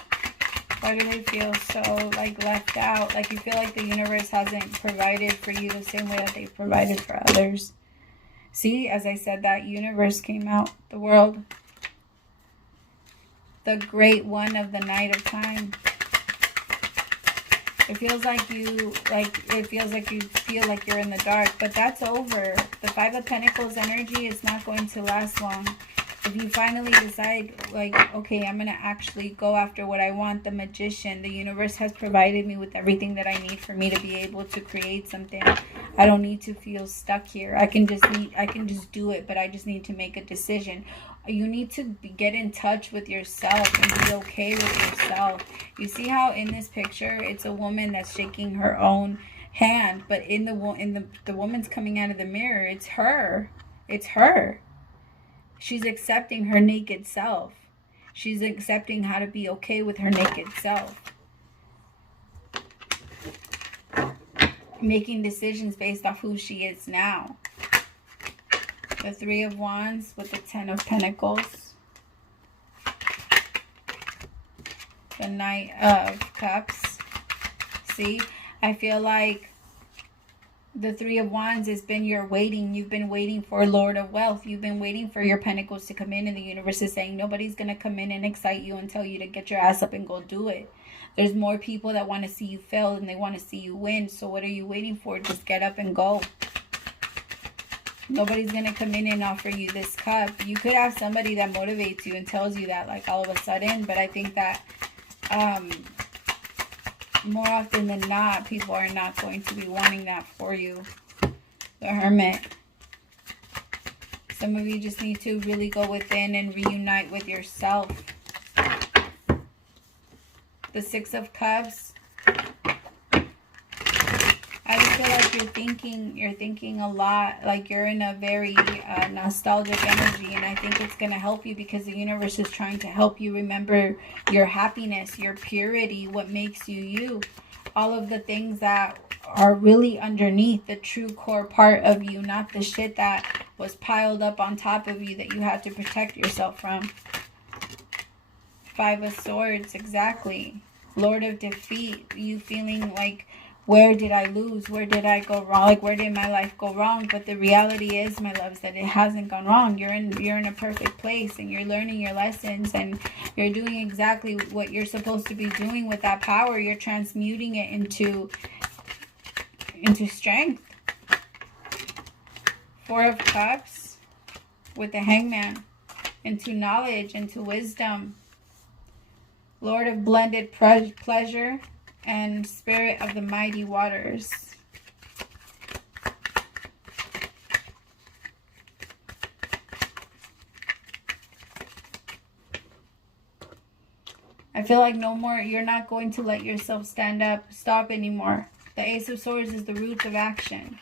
Why do they feel so, like, left out? Like, you feel like the universe hasn't provided for you the same way that they've provided for others. See, as I said, that universe came out. The world. The Great One of the Night of Time. It feels like you, feel like you're in the dark, but that's over. The Five of Pentacles energy is not going to last long. If you finally decide, like, okay, I'm going to actually go after what I want, the Magician, the universe has provided me with everything that I need for me to be able to create something. I don't need to feel stuck here. I can just do it, but I just need to make a decision. You need to get in touch with yourself and be okay with yourself. You see how in this picture, it's a woman that's shaking her own hand, but in the woman's coming out of the mirror, it's her. It's her. She's accepting her naked self. She's accepting how to be okay with her naked self. Making decisions based off who she is now. The Three of Wands with the Ten of Pentacles. The Knight of Cups. See, I feel like the Three of Wands has been your waiting. You've been waiting for Lord of Wealth. You've been waiting for your Pentacles to come in, and the universe is saying nobody's going to come in and excite you and tell you to get your ass up and go do it. There's more people that want to see you fail than they want to see you win. So what are you waiting for? Just get up and go. Nobody's going to come in and offer you this cup. You could have somebody that motivates you and tells you that, like, all of a sudden. But I think that more often than not, people are not going to be wanting that for you. The Hermit. Some of you just need to really go within and reunite with yourself. The Six of Cups. I just feel like you're thinking a lot, like you're in a very nostalgic energy, and I think it's going to help you because the universe is trying to help you remember your happiness, your purity, what makes you you, all of the things that are really underneath the true core part of you, not the shit that was piled up on top of you that you had to protect yourself from. Five of Swords, exactly. Lord of Defeat, you feeling like, where did I lose? Where did I go wrong? Like, where did my life go wrong? But the reality is, my loves, that it hasn't gone wrong. You're in a perfect place, and you're learning your lessons, and you're doing exactly what you're supposed to be doing with that power. You're transmuting it into strength. Four of Cups with the Hangman, into knowledge, into wisdom. Lord of Blended Pleasure and Spirit of the Mighty Waters. I feel like no more, you're not going to let yourself stop anymore. The Ace of Swords is the roots of action.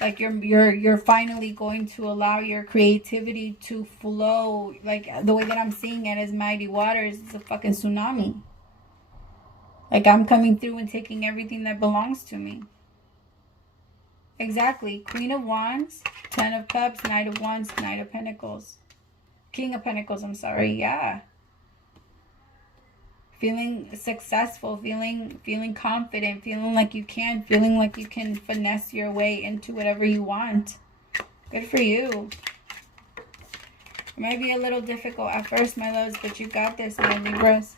Like you're finally going to allow your creativity to flow. Like the way that I'm seeing it as mighty waters, it's a fucking tsunami. Like I'm coming through and taking everything that belongs to me. Exactly. Queen of Wands, Ten of Cups, Knight of Wands, Knight of Pentacles. King of Pentacles, I'm sorry. Yeah. Feeling successful, feeling confident, feeling like you can finesse your way into whatever you want. Good for you. It might be a little difficult at first, my loves, but you got this, my Libras.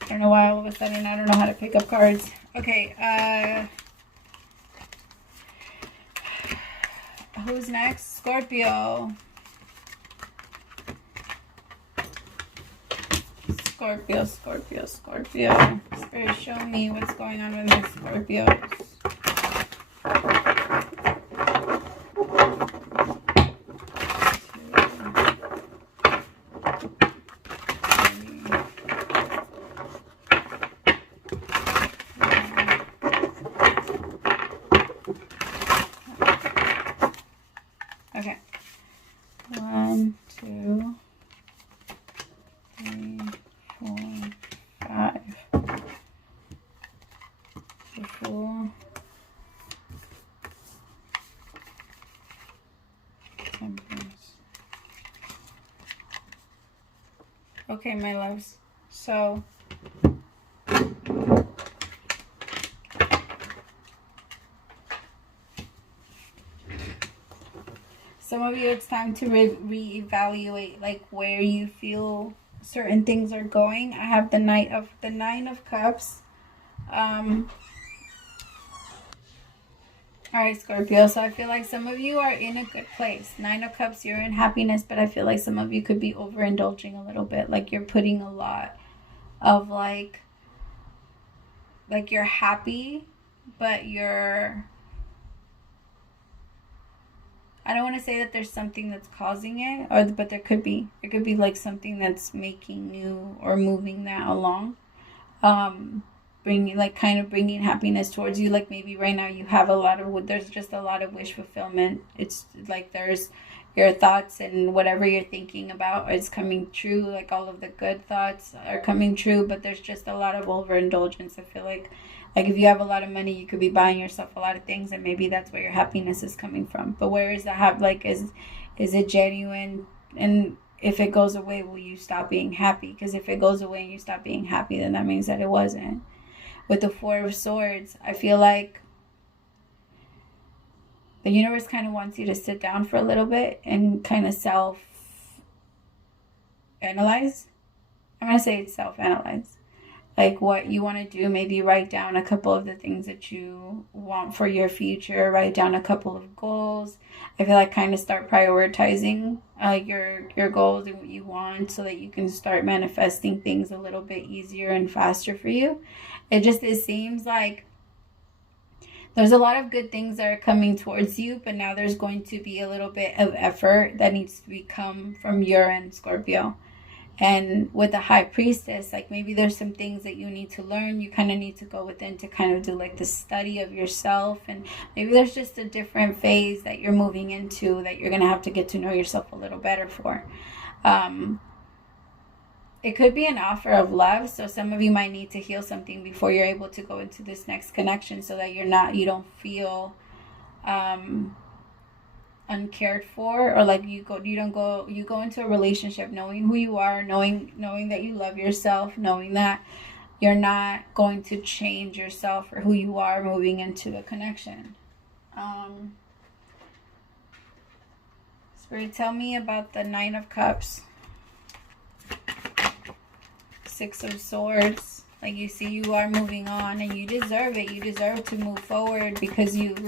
I don't know why all of a sudden I don't know how to pick up cards. Okay, who's next? Scorpio. Scorpio. Spirit, show me what's going on with the Scorpios. Okay. 1, 2, 3, 4, 5. The Fool. Okay, my loves. So some of you, it's time to reevaluate like where you feel certain things are going. I have the Nine of Cups. All right, Scorpio. So I feel like some of you are in a good place. Nine of Cups, you're in happiness, but I feel like some of you could be overindulging a little bit. Like you're putting a lot of like you're happy, but you're, I don't want to say that there's something that's causing it, but there could be. It could be like something that's making you or moving that along. Bringing happiness towards you. Like maybe right now you have there's just a lot of wish fulfillment. It's like there's your thoughts and whatever you're thinking about is coming true. Like all of the good thoughts are coming true, but there's just a lot of overindulgence. I feel like if you have a lot of money, you could be buying yourself a lot of things, and maybe that's where your happiness is coming from. But where is that is it genuine? And if it goes away, will you stop being happy? Because if it goes away and you stop being happy, then that means that it wasn't. With the Four of Swords, I feel like the universe kind of wants you to sit down for a little bit and kind of self-analyze. I'm going to say it's self-analyze. Like what you want to do, maybe write down a couple of the things that you want for your future, write down a couple of goals. I feel like kind of start prioritizing your goals and what you want so that you can start manifesting things a little bit easier and faster for you. It seems like there's a lot of good things that are coming towards you, but now there's going to be a little bit of effort that needs to come from your end, Scorpio. And with the High Priestess, like maybe there's some things that you need to learn. You kind of need to go within to kind of do like the study of yourself. And maybe there's just a different phase that you're moving into that you're going to have to get to know yourself a little better for. It could be an offer of love. So some of you might need to heal something before you're able to go into this next connection so that you don't feel uncared for, or like you go into a relationship knowing who you are, knowing that you love yourself, knowing that you're not going to change yourself or who you are moving into a connection. Spirit, tell me about the Nine of Cups. Six of Swords. Like you see you are moving on and you deserve it. You deserve to move forward because you've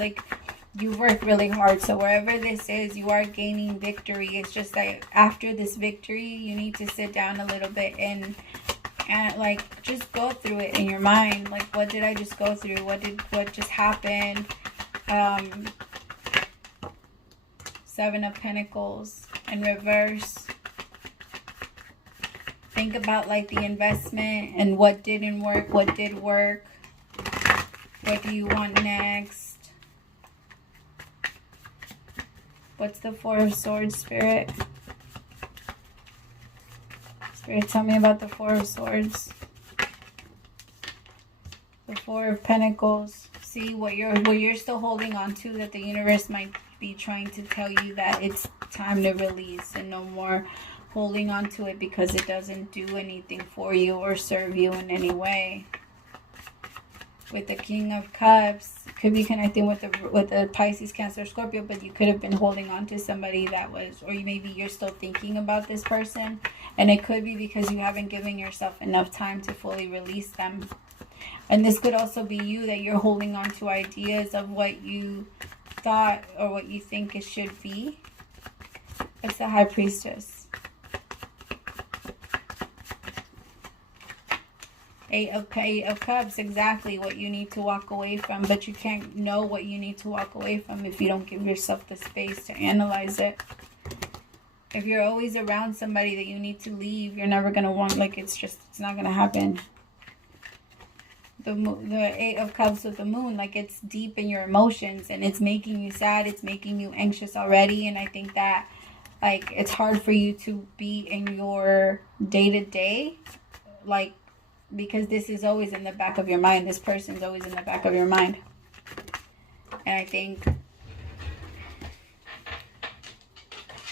worked really hard. So wherever this is, you are gaining victory. It's just that after this victory, you need to sit down a little bit and like just go through it in your mind. Like, what did I just go through? What just happened? Seven of Pentacles in reverse. Think about like the investment and what didn't work, what did work. What do you want next? What's the Four of Swords, Spirit? Spirit, tell me about the Four of Swords. The Four of Pentacles. See what you're still holding on to, that the universe might be trying to tell you that it's time to release and no more holding on to it because it doesn't do anything for you or serve you in any way. With the King of Cups, could be connecting with the Pisces, Cancer, Scorpio, but you could have been holding on to somebody that was, or maybe you're still thinking about this person, and it could be because you haven't given yourself enough time to fully release them. And this could also be you, that you're holding on to ideas of what you thought or what you think it should be. It's the High Priestess. Eight of Cups, exactly what you need to walk away from, but you can't know what you need to walk away from if you don't give yourself the space to analyze it. If you're always around somebody that you need to leave, you're never going to want, like, it's not going to happen. The Eight of Cups with the Moon, like, it's deep in your emotions and it's making you sad, it's making you anxious already, and I think that, like, it's hard for you to be in your day-to-day, like, because this is always in the back of your mind. This person's always in the back of your mind. And I think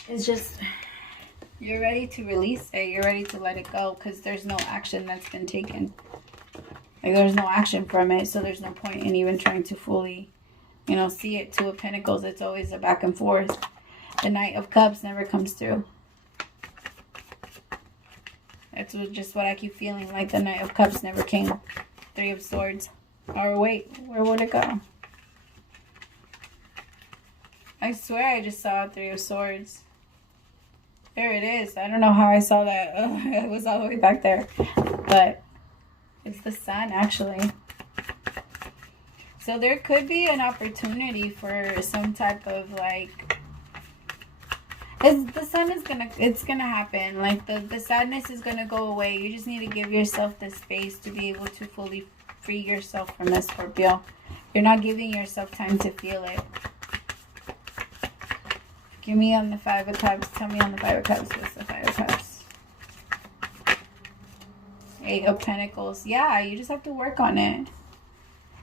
it's just, You're ready to release it. You're ready to let it go because there's no action that's been taken. Like, there's no action from it, so there's no point in even trying to fully, you know, see it. Two of Pentacles, it's always a back and forth. The Knight of Cups never comes through. That's just what I keep feeling, like the Knight of Cups never came. Three of Swords. Or wait, where would it go? I swear I just saw Three of Swords. There it is. I don't know how I saw that. Oh, it was all the way back there. But it's the Sun, actually. So there could be an opportunity for some type of, like, the Sun is it's gonna happen. Like, the sadness is gonna go away. You just need to give yourself the space to be able to fully free yourself from this, Scorpio. You're not giving yourself time to feel it. Give me on the Five of Cups. Tell me on the Five of Cups. What's the Five of Cups? Eight of Pentacles. Yeah, you just have to work on it.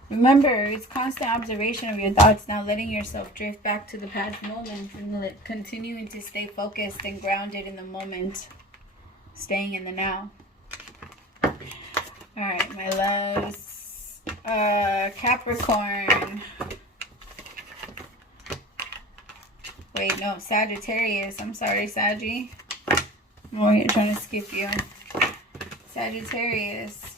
Remember, it's constant observation of your thoughts, now letting yourself drift back to the past moments and continuing to stay focused and grounded in the moment. Staying in the now. Alright, my loves. Capricorn. Wait, no, Sagittarius. I'm sorry, Saggy. I'm over here trying to skip you. Sagittarius.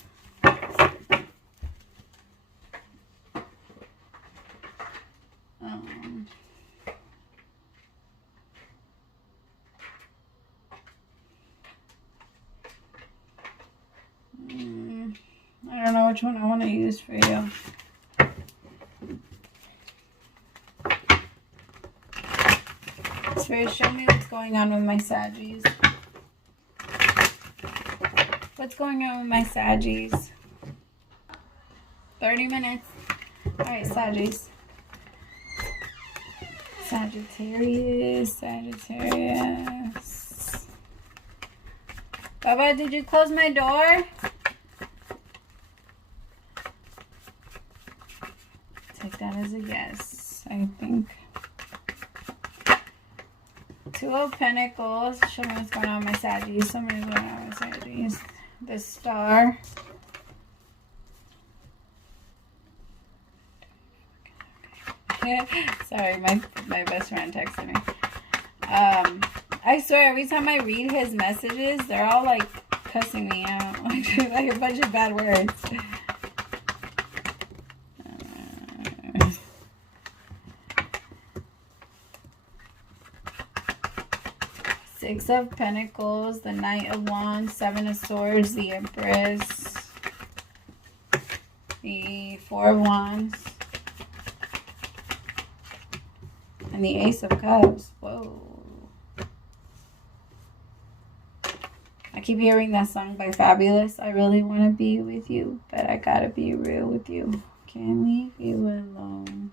I don't know which one I want to use for you. Spirit, show me what's going on with my Saggies. What's going on with my Saggies? 30 minutes. Alright, Saggies. Sagittarius. Baba, did you close my door? Take that as a yes, I think. Two of Pentacles. Show me what's going on with my Saggies. Somebody's going on with my Saggies. The Star. Sorry, my best friend texted me. I swear, every time I read his messages, they're all like cussing me out. Like a bunch of bad words. Six of Pentacles, the Knight of Wands, Seven of Swords, the Empress, the Four of Wands, and the Ace of Cups. Whoa. I keep hearing that song by Fabulous. I really want to be with you, but I gotta be real with you. Can't leave you alone.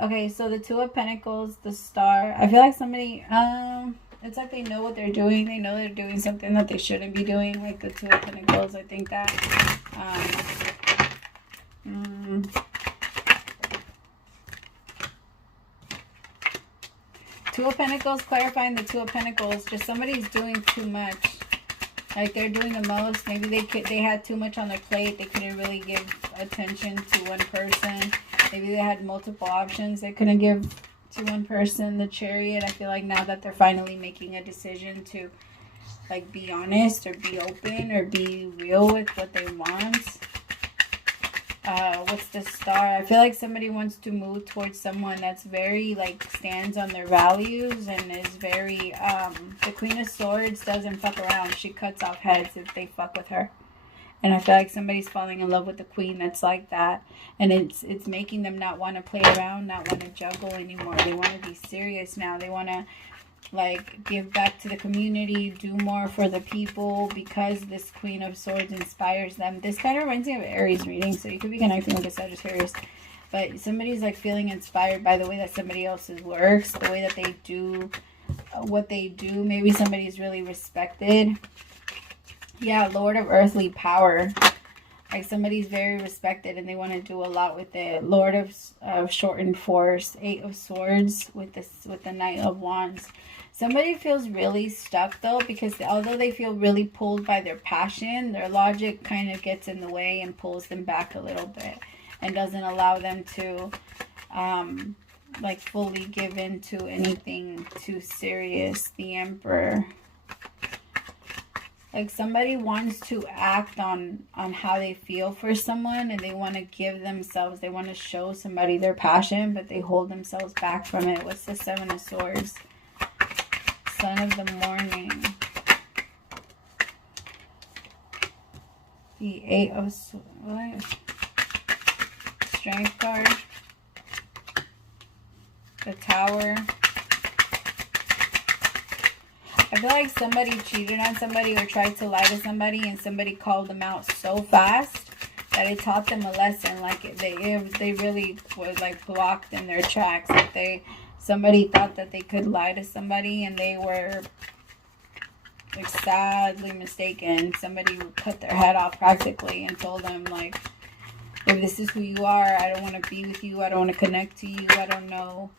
Okay, so the Two of Pentacles, the Star. I feel like somebody, it's like they know what they're doing. They know they're doing something that they shouldn't be doing, like the Two of Pentacles. I think that, Two of Pentacles, clarifying the Two of Pentacles. Just somebody's doing too much. Like, they're doing the most. Maybe they had too much on their plate. They couldn't really give attention to one person. Maybe they had multiple options they couldn't give to one person. The Chariot, I feel like now that they're finally making a decision to, like, be honest or be open or be real with what they want. What's the Star? I feel like somebody wants to move towards someone that's very, like, stands on their values and is very, the Queen of Swords doesn't fuck around. She cuts off heads if they fuck with her. And I feel like somebody's falling in love with the Queen that's like that. And it's making them not want to play around, not want to juggle anymore. They want to be serious now. They want to, like, give back to the community, do more for the people, because this Queen of Swords inspires them. This kind of reminds me of Aries reading, so you could be connecting with a Sagittarius. But somebody's, like, feeling inspired by the way that somebody else's works, the way that they do what they do. Maybe somebody's really respected. Yeah, Lord of Earthly Power. Like, somebody's very respected and they want to do a lot with it. Lord of Shortened Force. Eight of Swords with the Knight of Wands. Somebody feels really stuck though, because although they feel really pulled by their passion, their logic kind of gets in the way and pulls them back a little bit and doesn't allow them to like fully give in to anything too serious. The Emperor. Like somebody wants to act on how they feel for someone, and they want to give themselves, they want to show somebody their passion, but they hold themselves back from it. What's the Seven of Swords? Son of the Morning. The Eight of Swords. Strength card. The Tower. I feel like somebody cheated on somebody or tried to lie to somebody, and somebody called them out so fast that it taught them a lesson. Like they really were like blocked in their tracks. Like somebody thought that they could lie to somebody, and they were like sadly mistaken. Somebody cut their head off practically and told them, like, if this is who you are, I don't want to be with you. I don't want to connect to you. I don't know.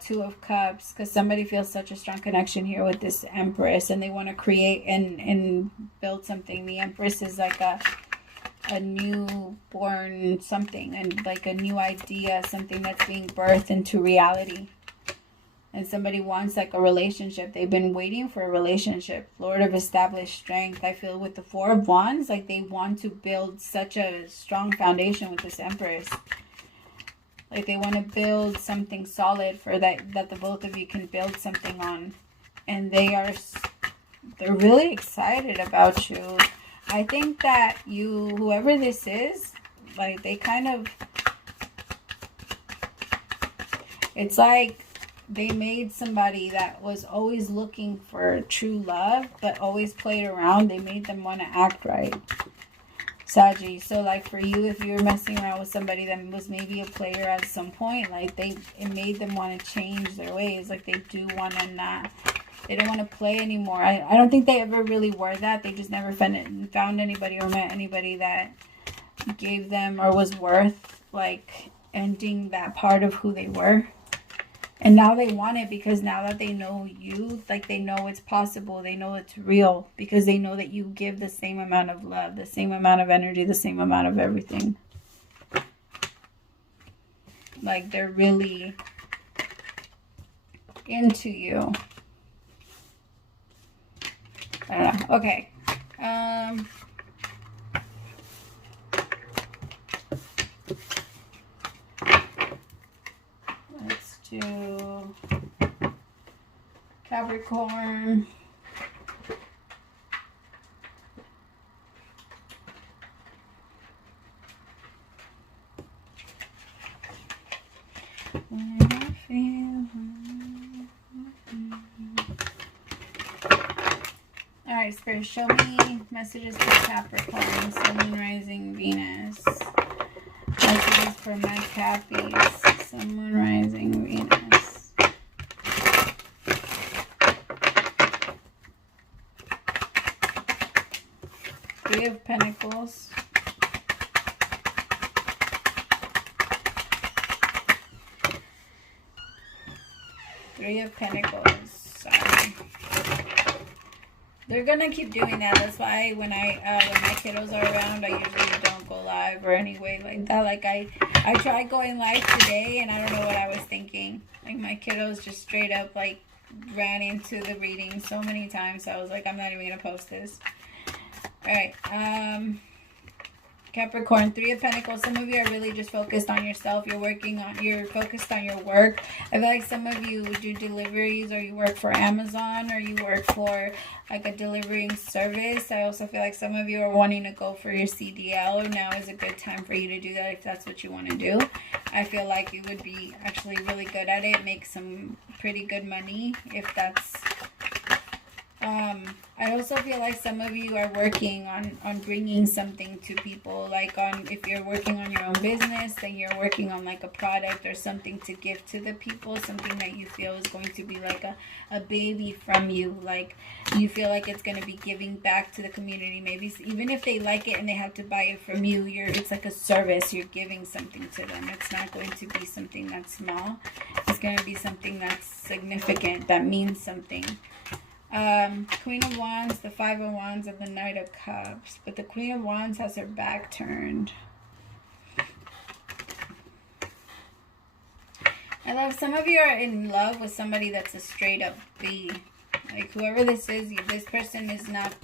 Two of Cups, because somebody feels such a strong connection here with this Empress, and they want to create and build something. The Empress is like a newborn something, and like a new idea, something that's being birthed into reality. And somebody wants like a relationship. They've been waiting for a relationship. Lord of Established Strength. I feel with the Four of Wands, like they want to build such a strong foundation with this Empress. Like they want to build something solid for that the both of you can build something on. And they're really excited about you. I think that whoever this is, like they kind of, it's like they made somebody that was always looking for true love, but always played around. They made them want to act right. Saggy. So like for you, if you were messing around with somebody that was maybe a player at some point, like it made them want to change their ways. Like they do want to not, they don't want to play anymore. I don't think they ever really were that. They just never found anybody or met anybody that gave them or was worth like ending that part of who they were. And now they want it, because now that they know you, like they know it's possible. They know it's real, because they know that you give the same amount of love, the same amount of energy, the same amount of everything. Like they're really into you. I don't know. Okay. Let's do Capricorn. Alright, Spirit, show me messages for Capricorn, Sun, Moon, Rising, Venus. Messages for my Cappies, Sun, Moon, Rising, Venus. Three of Pentacles. Three of Pentacles. Sorry. They're gonna keep doing that. That's why when my kiddos are around, I usually don't go live or anyway like that. Like I tried going live today, and I don't know what I was thinking. Like my kiddos just straight up like ran into the reading so many times. So I was like, I'm not even gonna post this. All right. Capricorn, Three of Pentacles. Some of you are really just focused on yourself. You're focused on your work. I feel like some of you do deliveries, or you work for Amazon, or you work for like a delivering service. I also feel like some of you are wanting to go for your CDL. Now is a good time for you to do that if that's what you want to do. I feel like you would be actually really good at it, make some pretty good money if that's I also feel like some of you are working on bringing something to people. Like if you're working on your own business, then you're working on like a product or something to give to the people. Something that you feel is going to be like a baby from you. Like you feel like it's going to be giving back to the community. Maybe even if they like it and they have to buy it from you, it's like a service. You're giving something to them. It's not going to be something that's small. It's going to be something that's significant, that means something. Queen of Wands, the Five of Wands, and the Knight of Cups. But the Queen of Wands has her back turned. I love some of you are in love with somebody that's a straight up B. Like whoever this is, this person is not,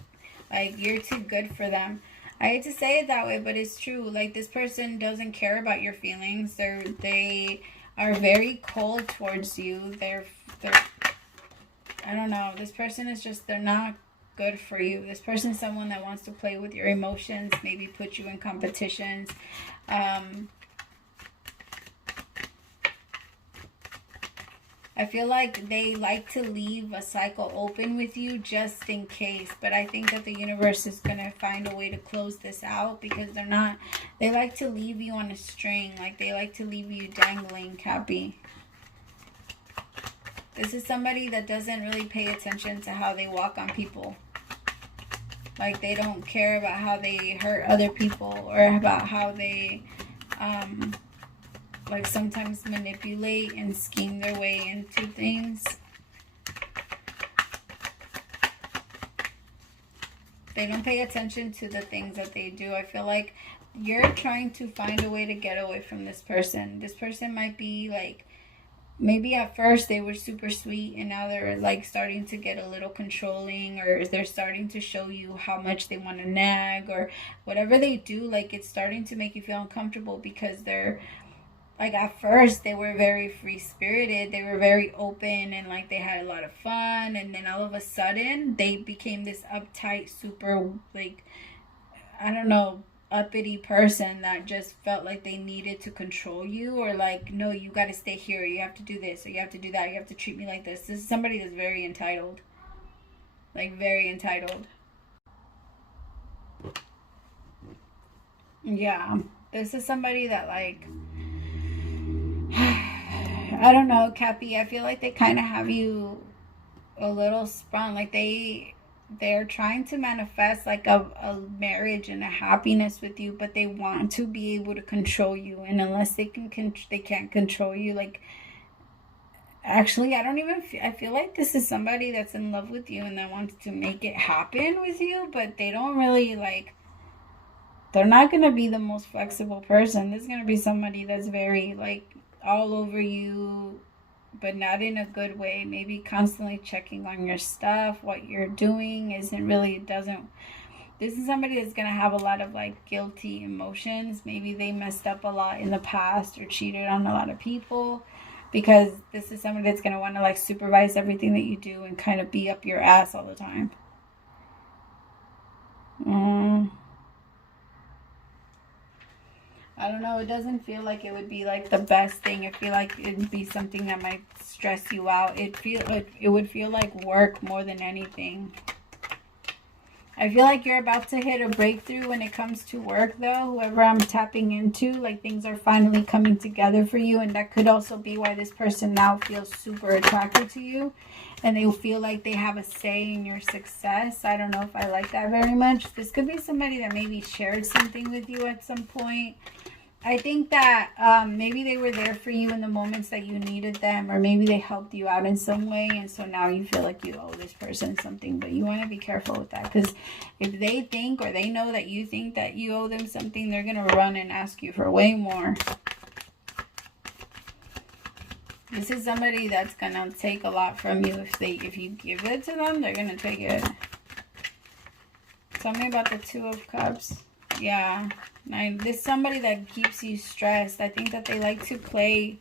like, you're too good for them. I hate to say it that way, but it's true. Like this person doesn't care about your feelings. They are very cold towards you. They're I don't know. This person is just, they're not good for you. This person is someone that wants to play with your emotions, maybe put you in competitions. I feel like they like to leave a cycle open with you just in case. But I think that the universe is going to find a way to close this out because they like to leave you on a string. Like they like to leave you dangling, Cappy. This is somebody that doesn't really pay attention to how they walk on people. Like they don't care about how they hurt other people or about how they like sometimes manipulate and scheme their way into things. They don't pay attention to the things that they do. I feel like you're trying to find a way to get away from this person. This person might be like, maybe at first they were super sweet and now they're like starting to get a little controlling, or they're starting to show you how much they want to nag, or whatever they do, like it's starting to make you feel uncomfortable because they're like, at first they were very free-spirited, they were very open and like they had a lot of fun, and then all of a sudden they became this uptight, super like, I don't know, uppity person that just felt like they needed to control you, or like, no, you got to stay here, you have to do this, or you have to do that, you have to treat me like this. This is somebody that's very entitled, like very entitled. Yeah, this is somebody that like, I don't know, Cappy, I feel like they kind of have you a little sprung. Like they're trying to manifest like a marriage and a happiness with you, but they want to be able to control you, and unless they can't control you. Like, actually, I feel like this is somebody that's in love with you and that wants to make it happen with you, but they don't really like, they're not going to be the most flexible person. This is going to be somebody that's very like all over you, but not in a good way. Maybe constantly checking on your stuff, what you're doing this is somebody that's going to have a lot of like guilty emotions. Maybe they messed up a lot in the past or cheated on a lot of people, because this is somebody that's going to want to like supervise everything that you do and kind of be up your ass all the time. I don't know. It doesn't feel like it would be like the best thing. I feel like it'd be something that might stress you out. It would feel like work more than anything. I feel like you're about to hit a breakthrough when it comes to work, though. Whoever I'm tapping into, like things are finally coming together for you, and that could also be why this person now feels super attracted to you, and they feel like they have a say in your success. I don't know if I like that very much. This could be somebody that maybe shared something with you at some point. I think that maybe they were there for you in the moments that you needed them, or maybe they helped you out in some way, and so now you feel like you owe this person something. But you want to be careful with that, because if they think, or they know that you think that you owe them something, they're going to run and ask you for way more. This is somebody that's going to take a lot from you. If you give it to them, they're going to take it. Tell me about the Two of Cups. Yeah. This is somebody that keeps you stressed. I think that they like to play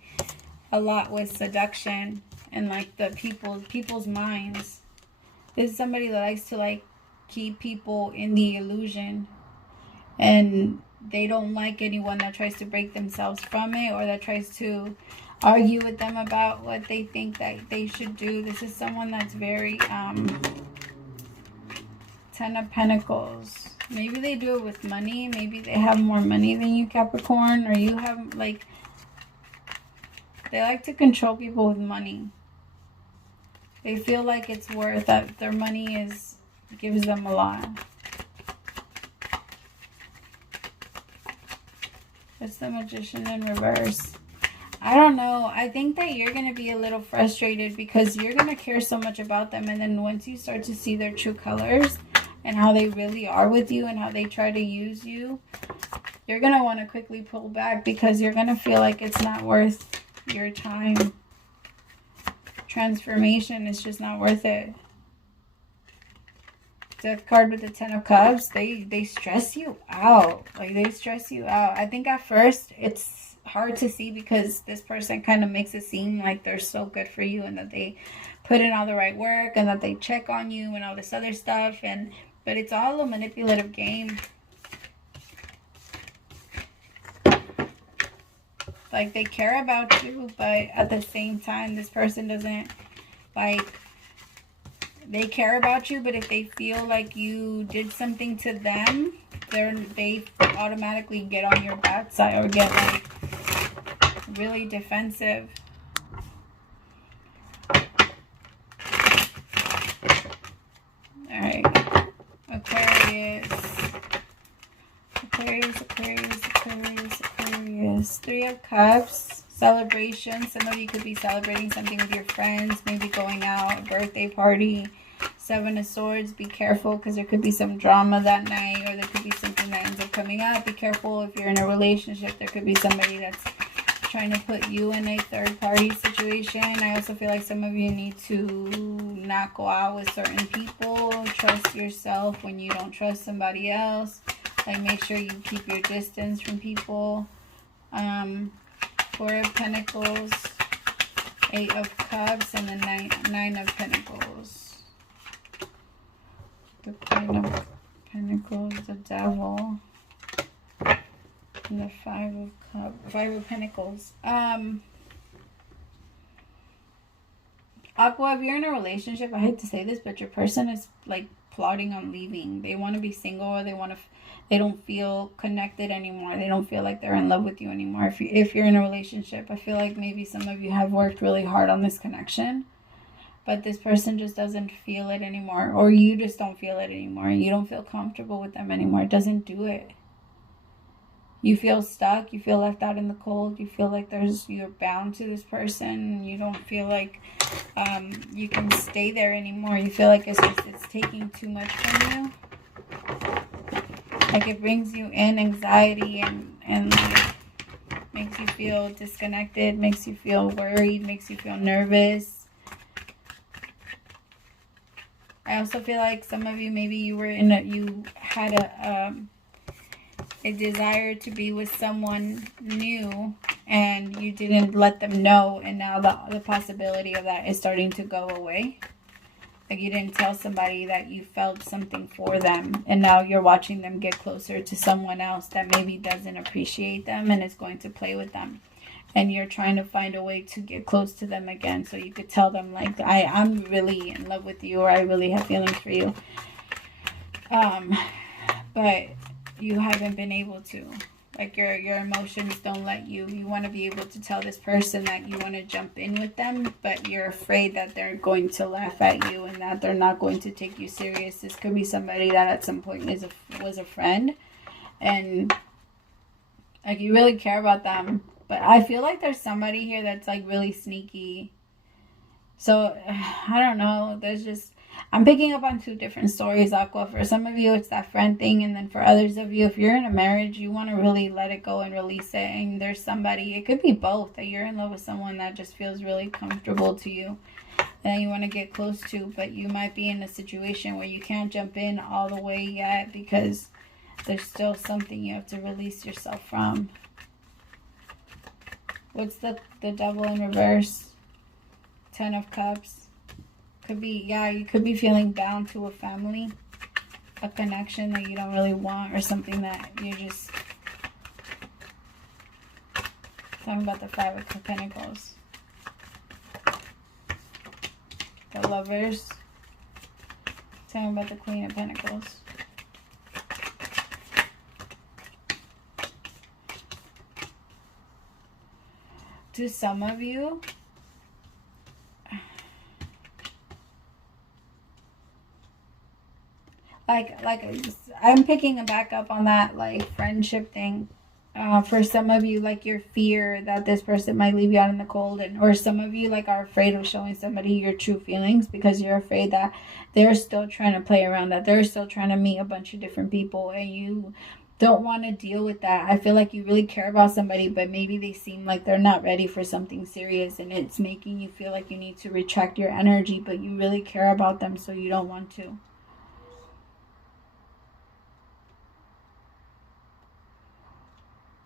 a lot with seduction and like the people's minds. This is somebody that likes to like keep people in the illusion, and they don't like anyone that tries to break themselves from it, or that tries to argue with them about what they think that they should do. This is someone that's very Ten of Pentacles. Maybe they do it with money. Maybe they have more money than you, Capricorn. Or you have, like, they like to control people with money. They feel like it's worth that. Their money gives them a lot. It's the Magician in reverse. I don't know. I think that you're going to be a little frustrated because you're going to care so much about them. And then once you start to see their true colors and how they really are with you and how they try to use you, you're going to want to quickly pull back because you're going to feel like it's not worth your time. Transformation is just not worth it. Death card with the Ten of Cups. They stress you out. Like, they stress you out. I think at first it's hard to see because this person kind of makes it seem like they're so good for you and that they put in all the right work and that they check on you and all this other stuff. But it's all a manipulative game. Like, they care about you, but at the same time, this person doesn't, like, they care about you, but if they feel like you did something to them, they automatically get on your bad side or get, like, really defensive. Alright. Aquarius. Three of Cups. Celebration. Some of you could be celebrating something with your friends. Maybe going out. A birthday party. Seven of Swords. Be careful because there could be some drama that night. Or there could be something that ends up coming out. Be careful if you're in a relationship. There could be somebody that's trying to put you in a third party situation. I also feel like some of you need to not go out with certain people. Trust yourself when you don't trust somebody else. Like, make sure you keep your distance from people. Four of Pentacles, Eight of Cups, and the Nine of Pentacles. The Queen of Pentacles, the Devil, and the Five of Pentacles. Aqua, if you're in a relationship, I hate to say this, but your person is, like, plotting on leaving. They want to be single, or they don't feel connected anymore. They don't feel like they're in love with you anymore. If you're in a relationship, I feel like maybe some of you have worked really hard on this connection, but this person just doesn't feel it anymore, or you just don't feel it anymore. You don't feel comfortable with them anymore. It doesn't do it. You feel stuck. You feel left out in the cold. You feel like you're bound to this person. You don't feel like you can stay there anymore. You feel like it's taking too much from you. Like, it brings you in anxiety and like, makes you feel disconnected, makes you feel worried, makes you feel nervous. I also feel like some of you, maybe you had a desire to be with someone new and you didn't let them know, and now the possibility of that is starting to go away. Like, you didn't tell somebody that you felt something for them, and now you're watching them get closer to someone else that maybe doesn't appreciate them and is going to play with them. And you're trying to find a way to get close to them again, so you could tell them, like, I'm really in love with you, or I really have feelings for you. But you haven't been able to. Like, your emotions don't let you. You want to be able to tell this person that you want to jump in with them, but you're afraid that they're going to laugh at you and that they're not going to take you serious. This could be somebody that at some point was a friend, and, like, you really care about them. But I feel like there's somebody here that's, like, really sneaky. So, I don't know. I'm picking up on two different stories, Aqua. For some of you, it's that friend thing. And then for others of you, if you're in a marriage, you want to really let it go and release it. And there's somebody, it could be both, that you're in love with someone that just feels really comfortable to you and you want to get close to. But you might be in a situation where you can't jump in all the way yet because there's still something you have to release yourself from. What's the Devil in reverse? Ten of Cups. Could be, yeah, you could be feeling bound to a family, a connection that you don't really want, or something that you just... Talking about the Five of Pentacles. The Lovers. Tell me about the Queen of Pentacles. To some of you, like I'm picking back up on that like friendship thing. For some of you, like your fear that this person might leave you out in the cold, and or some of you like are afraid of showing somebody your true feelings because you're afraid that they're still trying to play around, that they're still trying to meet a bunch of different people, and you don't want to deal with that. I feel like you really care about somebody, but maybe they seem like they're not ready for something serious, and it's making you feel like you need to retract your energy, but you really care about them, so you don't want to.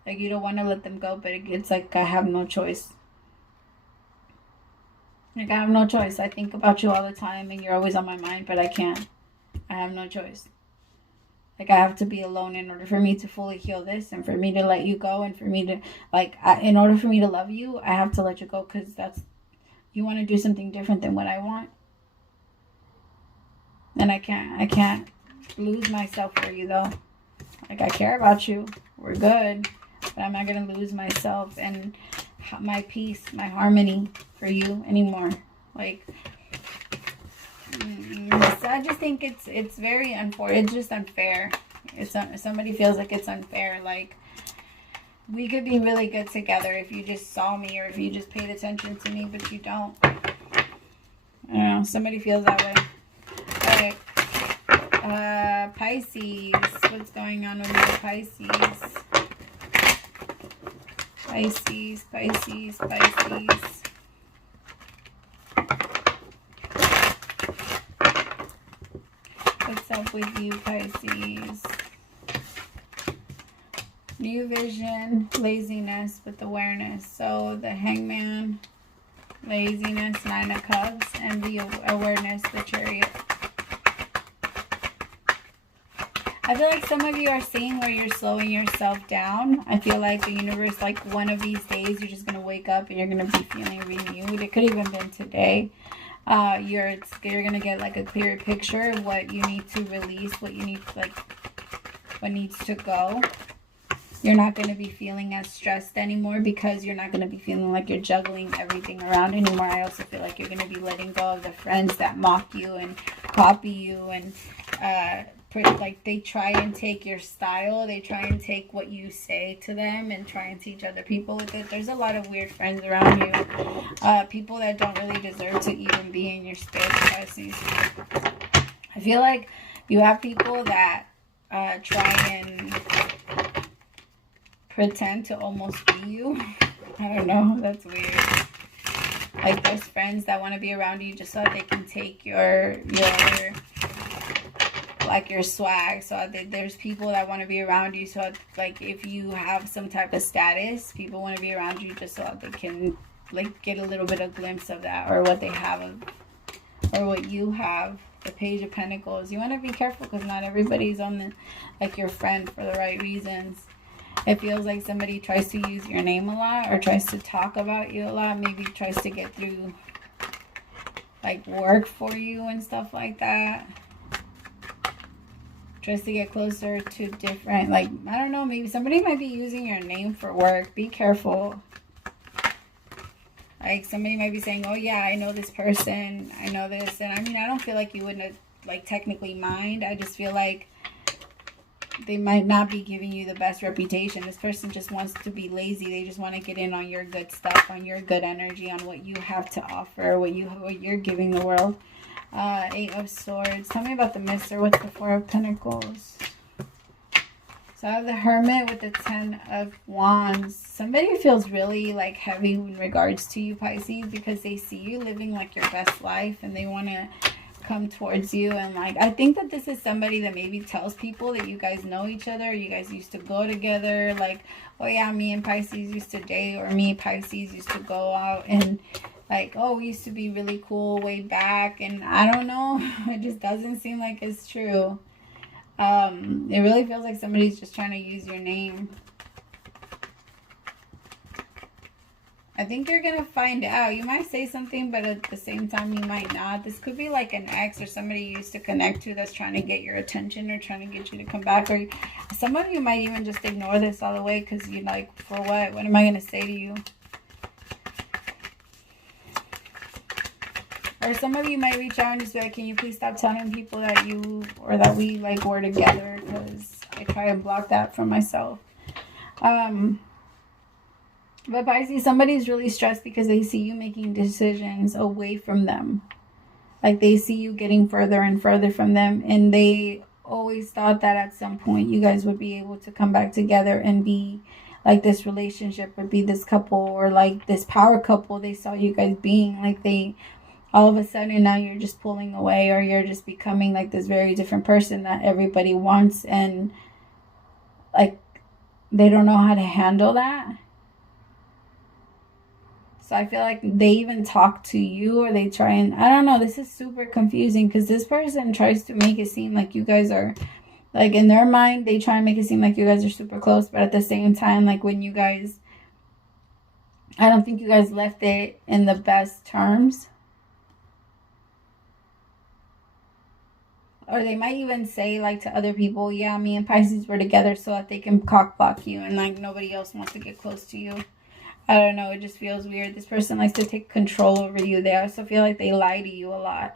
Like, you don't want to let them go, but it's like, I have no choice. Like, I have no choice. I think about you all the time, and you're always on my mind, but I can't. I have no choice. Like, I have to be alone in order for me to fully heal this, and for me to let you go, and for me to, like, in order for me to love you, I have to let you go, because you want to do something different than what I want. And I can't lose myself for you, though. Like, I care about you. We're good. But I'm not going to lose myself and my peace, my harmony for you anymore. Like, so I just think it's very unfortunate. It's just unfair. Somebody feels like it's unfair. Like, we could be really good together if you just saw me or if you just paid attention to me, but you don't. I don't know. Somebody feels that way. All right. Pisces. What's going on with your Pisces? Pisces, Pisces, Pisces. What's up with you, Pisces? New vision, laziness with awareness. So the Hangman, laziness, 9 of Cups, and the awareness, the Chariot. I feel like some of you are seeing where you're slowing yourself down. I feel like the universe, like one of these days, you're just going to wake up and you're going to be feeling renewed. It could even been today. You're going to get like a clearer picture of what you need to release, what you need, like, what needs to go. You're not going to be feeling as stressed anymore because you're not going to be feeling like you're juggling everything around anymore. I also feel like you're going to be letting go of the friends that mock you and copy you and, like, they try and take your style, they try and take what you say to them and try and teach other people with it. There's a lot of weird friends around you, people that don't really deserve to even be in your space, Pisces. I feel like you have people that try and pretend to almost be you. I don't know, that's weird. Like, there's friends that want to be around you just so that they can take your like your swag. So there's people that want to be around you, so like if you have some type of status, people want to be around you just so that they can like get a little bit of glimpse of that, or what they have or what you have. The Page of Pentacles. You want to be careful because not everybody's on the, like, your friend for the right reasons. It feels like somebody tries to use your name a lot or tries to talk about you a lot, maybe tries to get through like work for you and stuff like that. Tries to get closer to different, like, I don't know, maybe somebody might be using your name for work. Be careful. Like, somebody might be saying, oh yeah, I know this person, I know this. And I mean, I don't feel like you wouldn't like technically mind. I just feel like they might not be giving you the best reputation. This person just wants to be lazy. They just want to get in on your good stuff, on your good energy, on what you have to offer, what you're giving the world. 8 of Swords. Tell me about the Mister. What's the 4 of Pentacles? So I have the Hermit with the 10 of Wands. Somebody feels really like heavy in regards to you, Pisces, because they see you living like your best life and they want to come towards you. And like, I think that this is somebody that maybe tells people that you guys know each other, you guys used to go together, like, oh yeah, me and Pisces used to date, or me and Pisces used to go out and like, oh, we used to be really cool way back. And I don't know, it just doesn't seem like it's true. It really feels like somebody's just trying to use your name. I think you're going to find out. You might say something, but at the same time, you might not. This could be like an ex or somebody you used to connect to that's trying to get your attention or trying to get you to come back. Or some of you might even just ignore this all the way because you're like, for what? What am I going to say to you? Or some of you might reach out and just be like, can you please stop telling people that you or that we like were together, because I try and block that from myself. But Pisces, somebody's really stressed because they see you making decisions away from them. Like they see you getting further and further from them. And they always thought that at some point you guys would be able to come back together and be like this relationship, or be this couple, or like this power couple they saw you guys being. Like they, all of a sudden now you're just pulling away, or you're just becoming like this very different person that everybody wants. And like they don't know how to handle that. So I feel like they even talk to you, or they try and, I don't know, this is super confusing because this person tries to make it seem like you guys are, like in their mind, they try and make it seem like you guys are super close. But at the same time, like when you guys, I don't think you guys left it in the best terms. Or they might even say like to other people, yeah, me and Pisces were together so that they can cock block you and like nobody else wants to get close to you. I don't know. It just feels weird. This person likes to take control over you. They also feel like they lie to you a lot.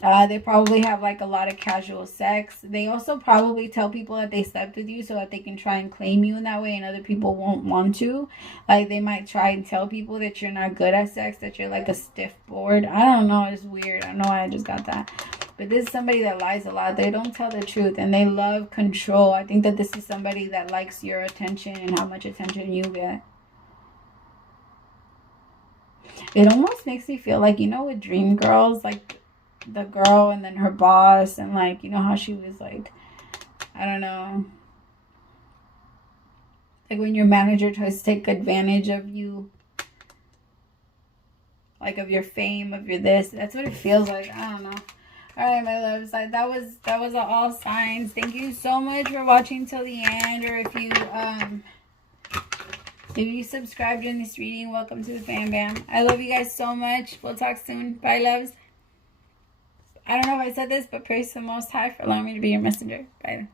They probably have like a lot of casual sex. They also probably tell people that they slept with you so that they can try and claim you in that way, and other people won't want to. Like they might try and tell people that you're not good at sex, that you're like a stiff board. I don't know. It's weird. I don't know why I just got that. But this is somebody that lies a lot. They don't tell the truth, and they love control. I think that this is somebody that likes your attention and how much attention you get. It almost makes me feel like, you know, with Dream Girls, like the girl and then her boss, and like, you know how she was like, I don't know, like when your manager tries to take advantage of you, like of your fame, of your this. That's what it feels like. I don't know. All right, my loves, like that was all signs. Thank you so much for watching till the end. Or if you subscribed during this reading, welcome to the fam bam. I love you guys so much. We'll talk soon. Bye, loves. I don't know if I said this, but praise the Most High for allowing me to be your messenger. Bye.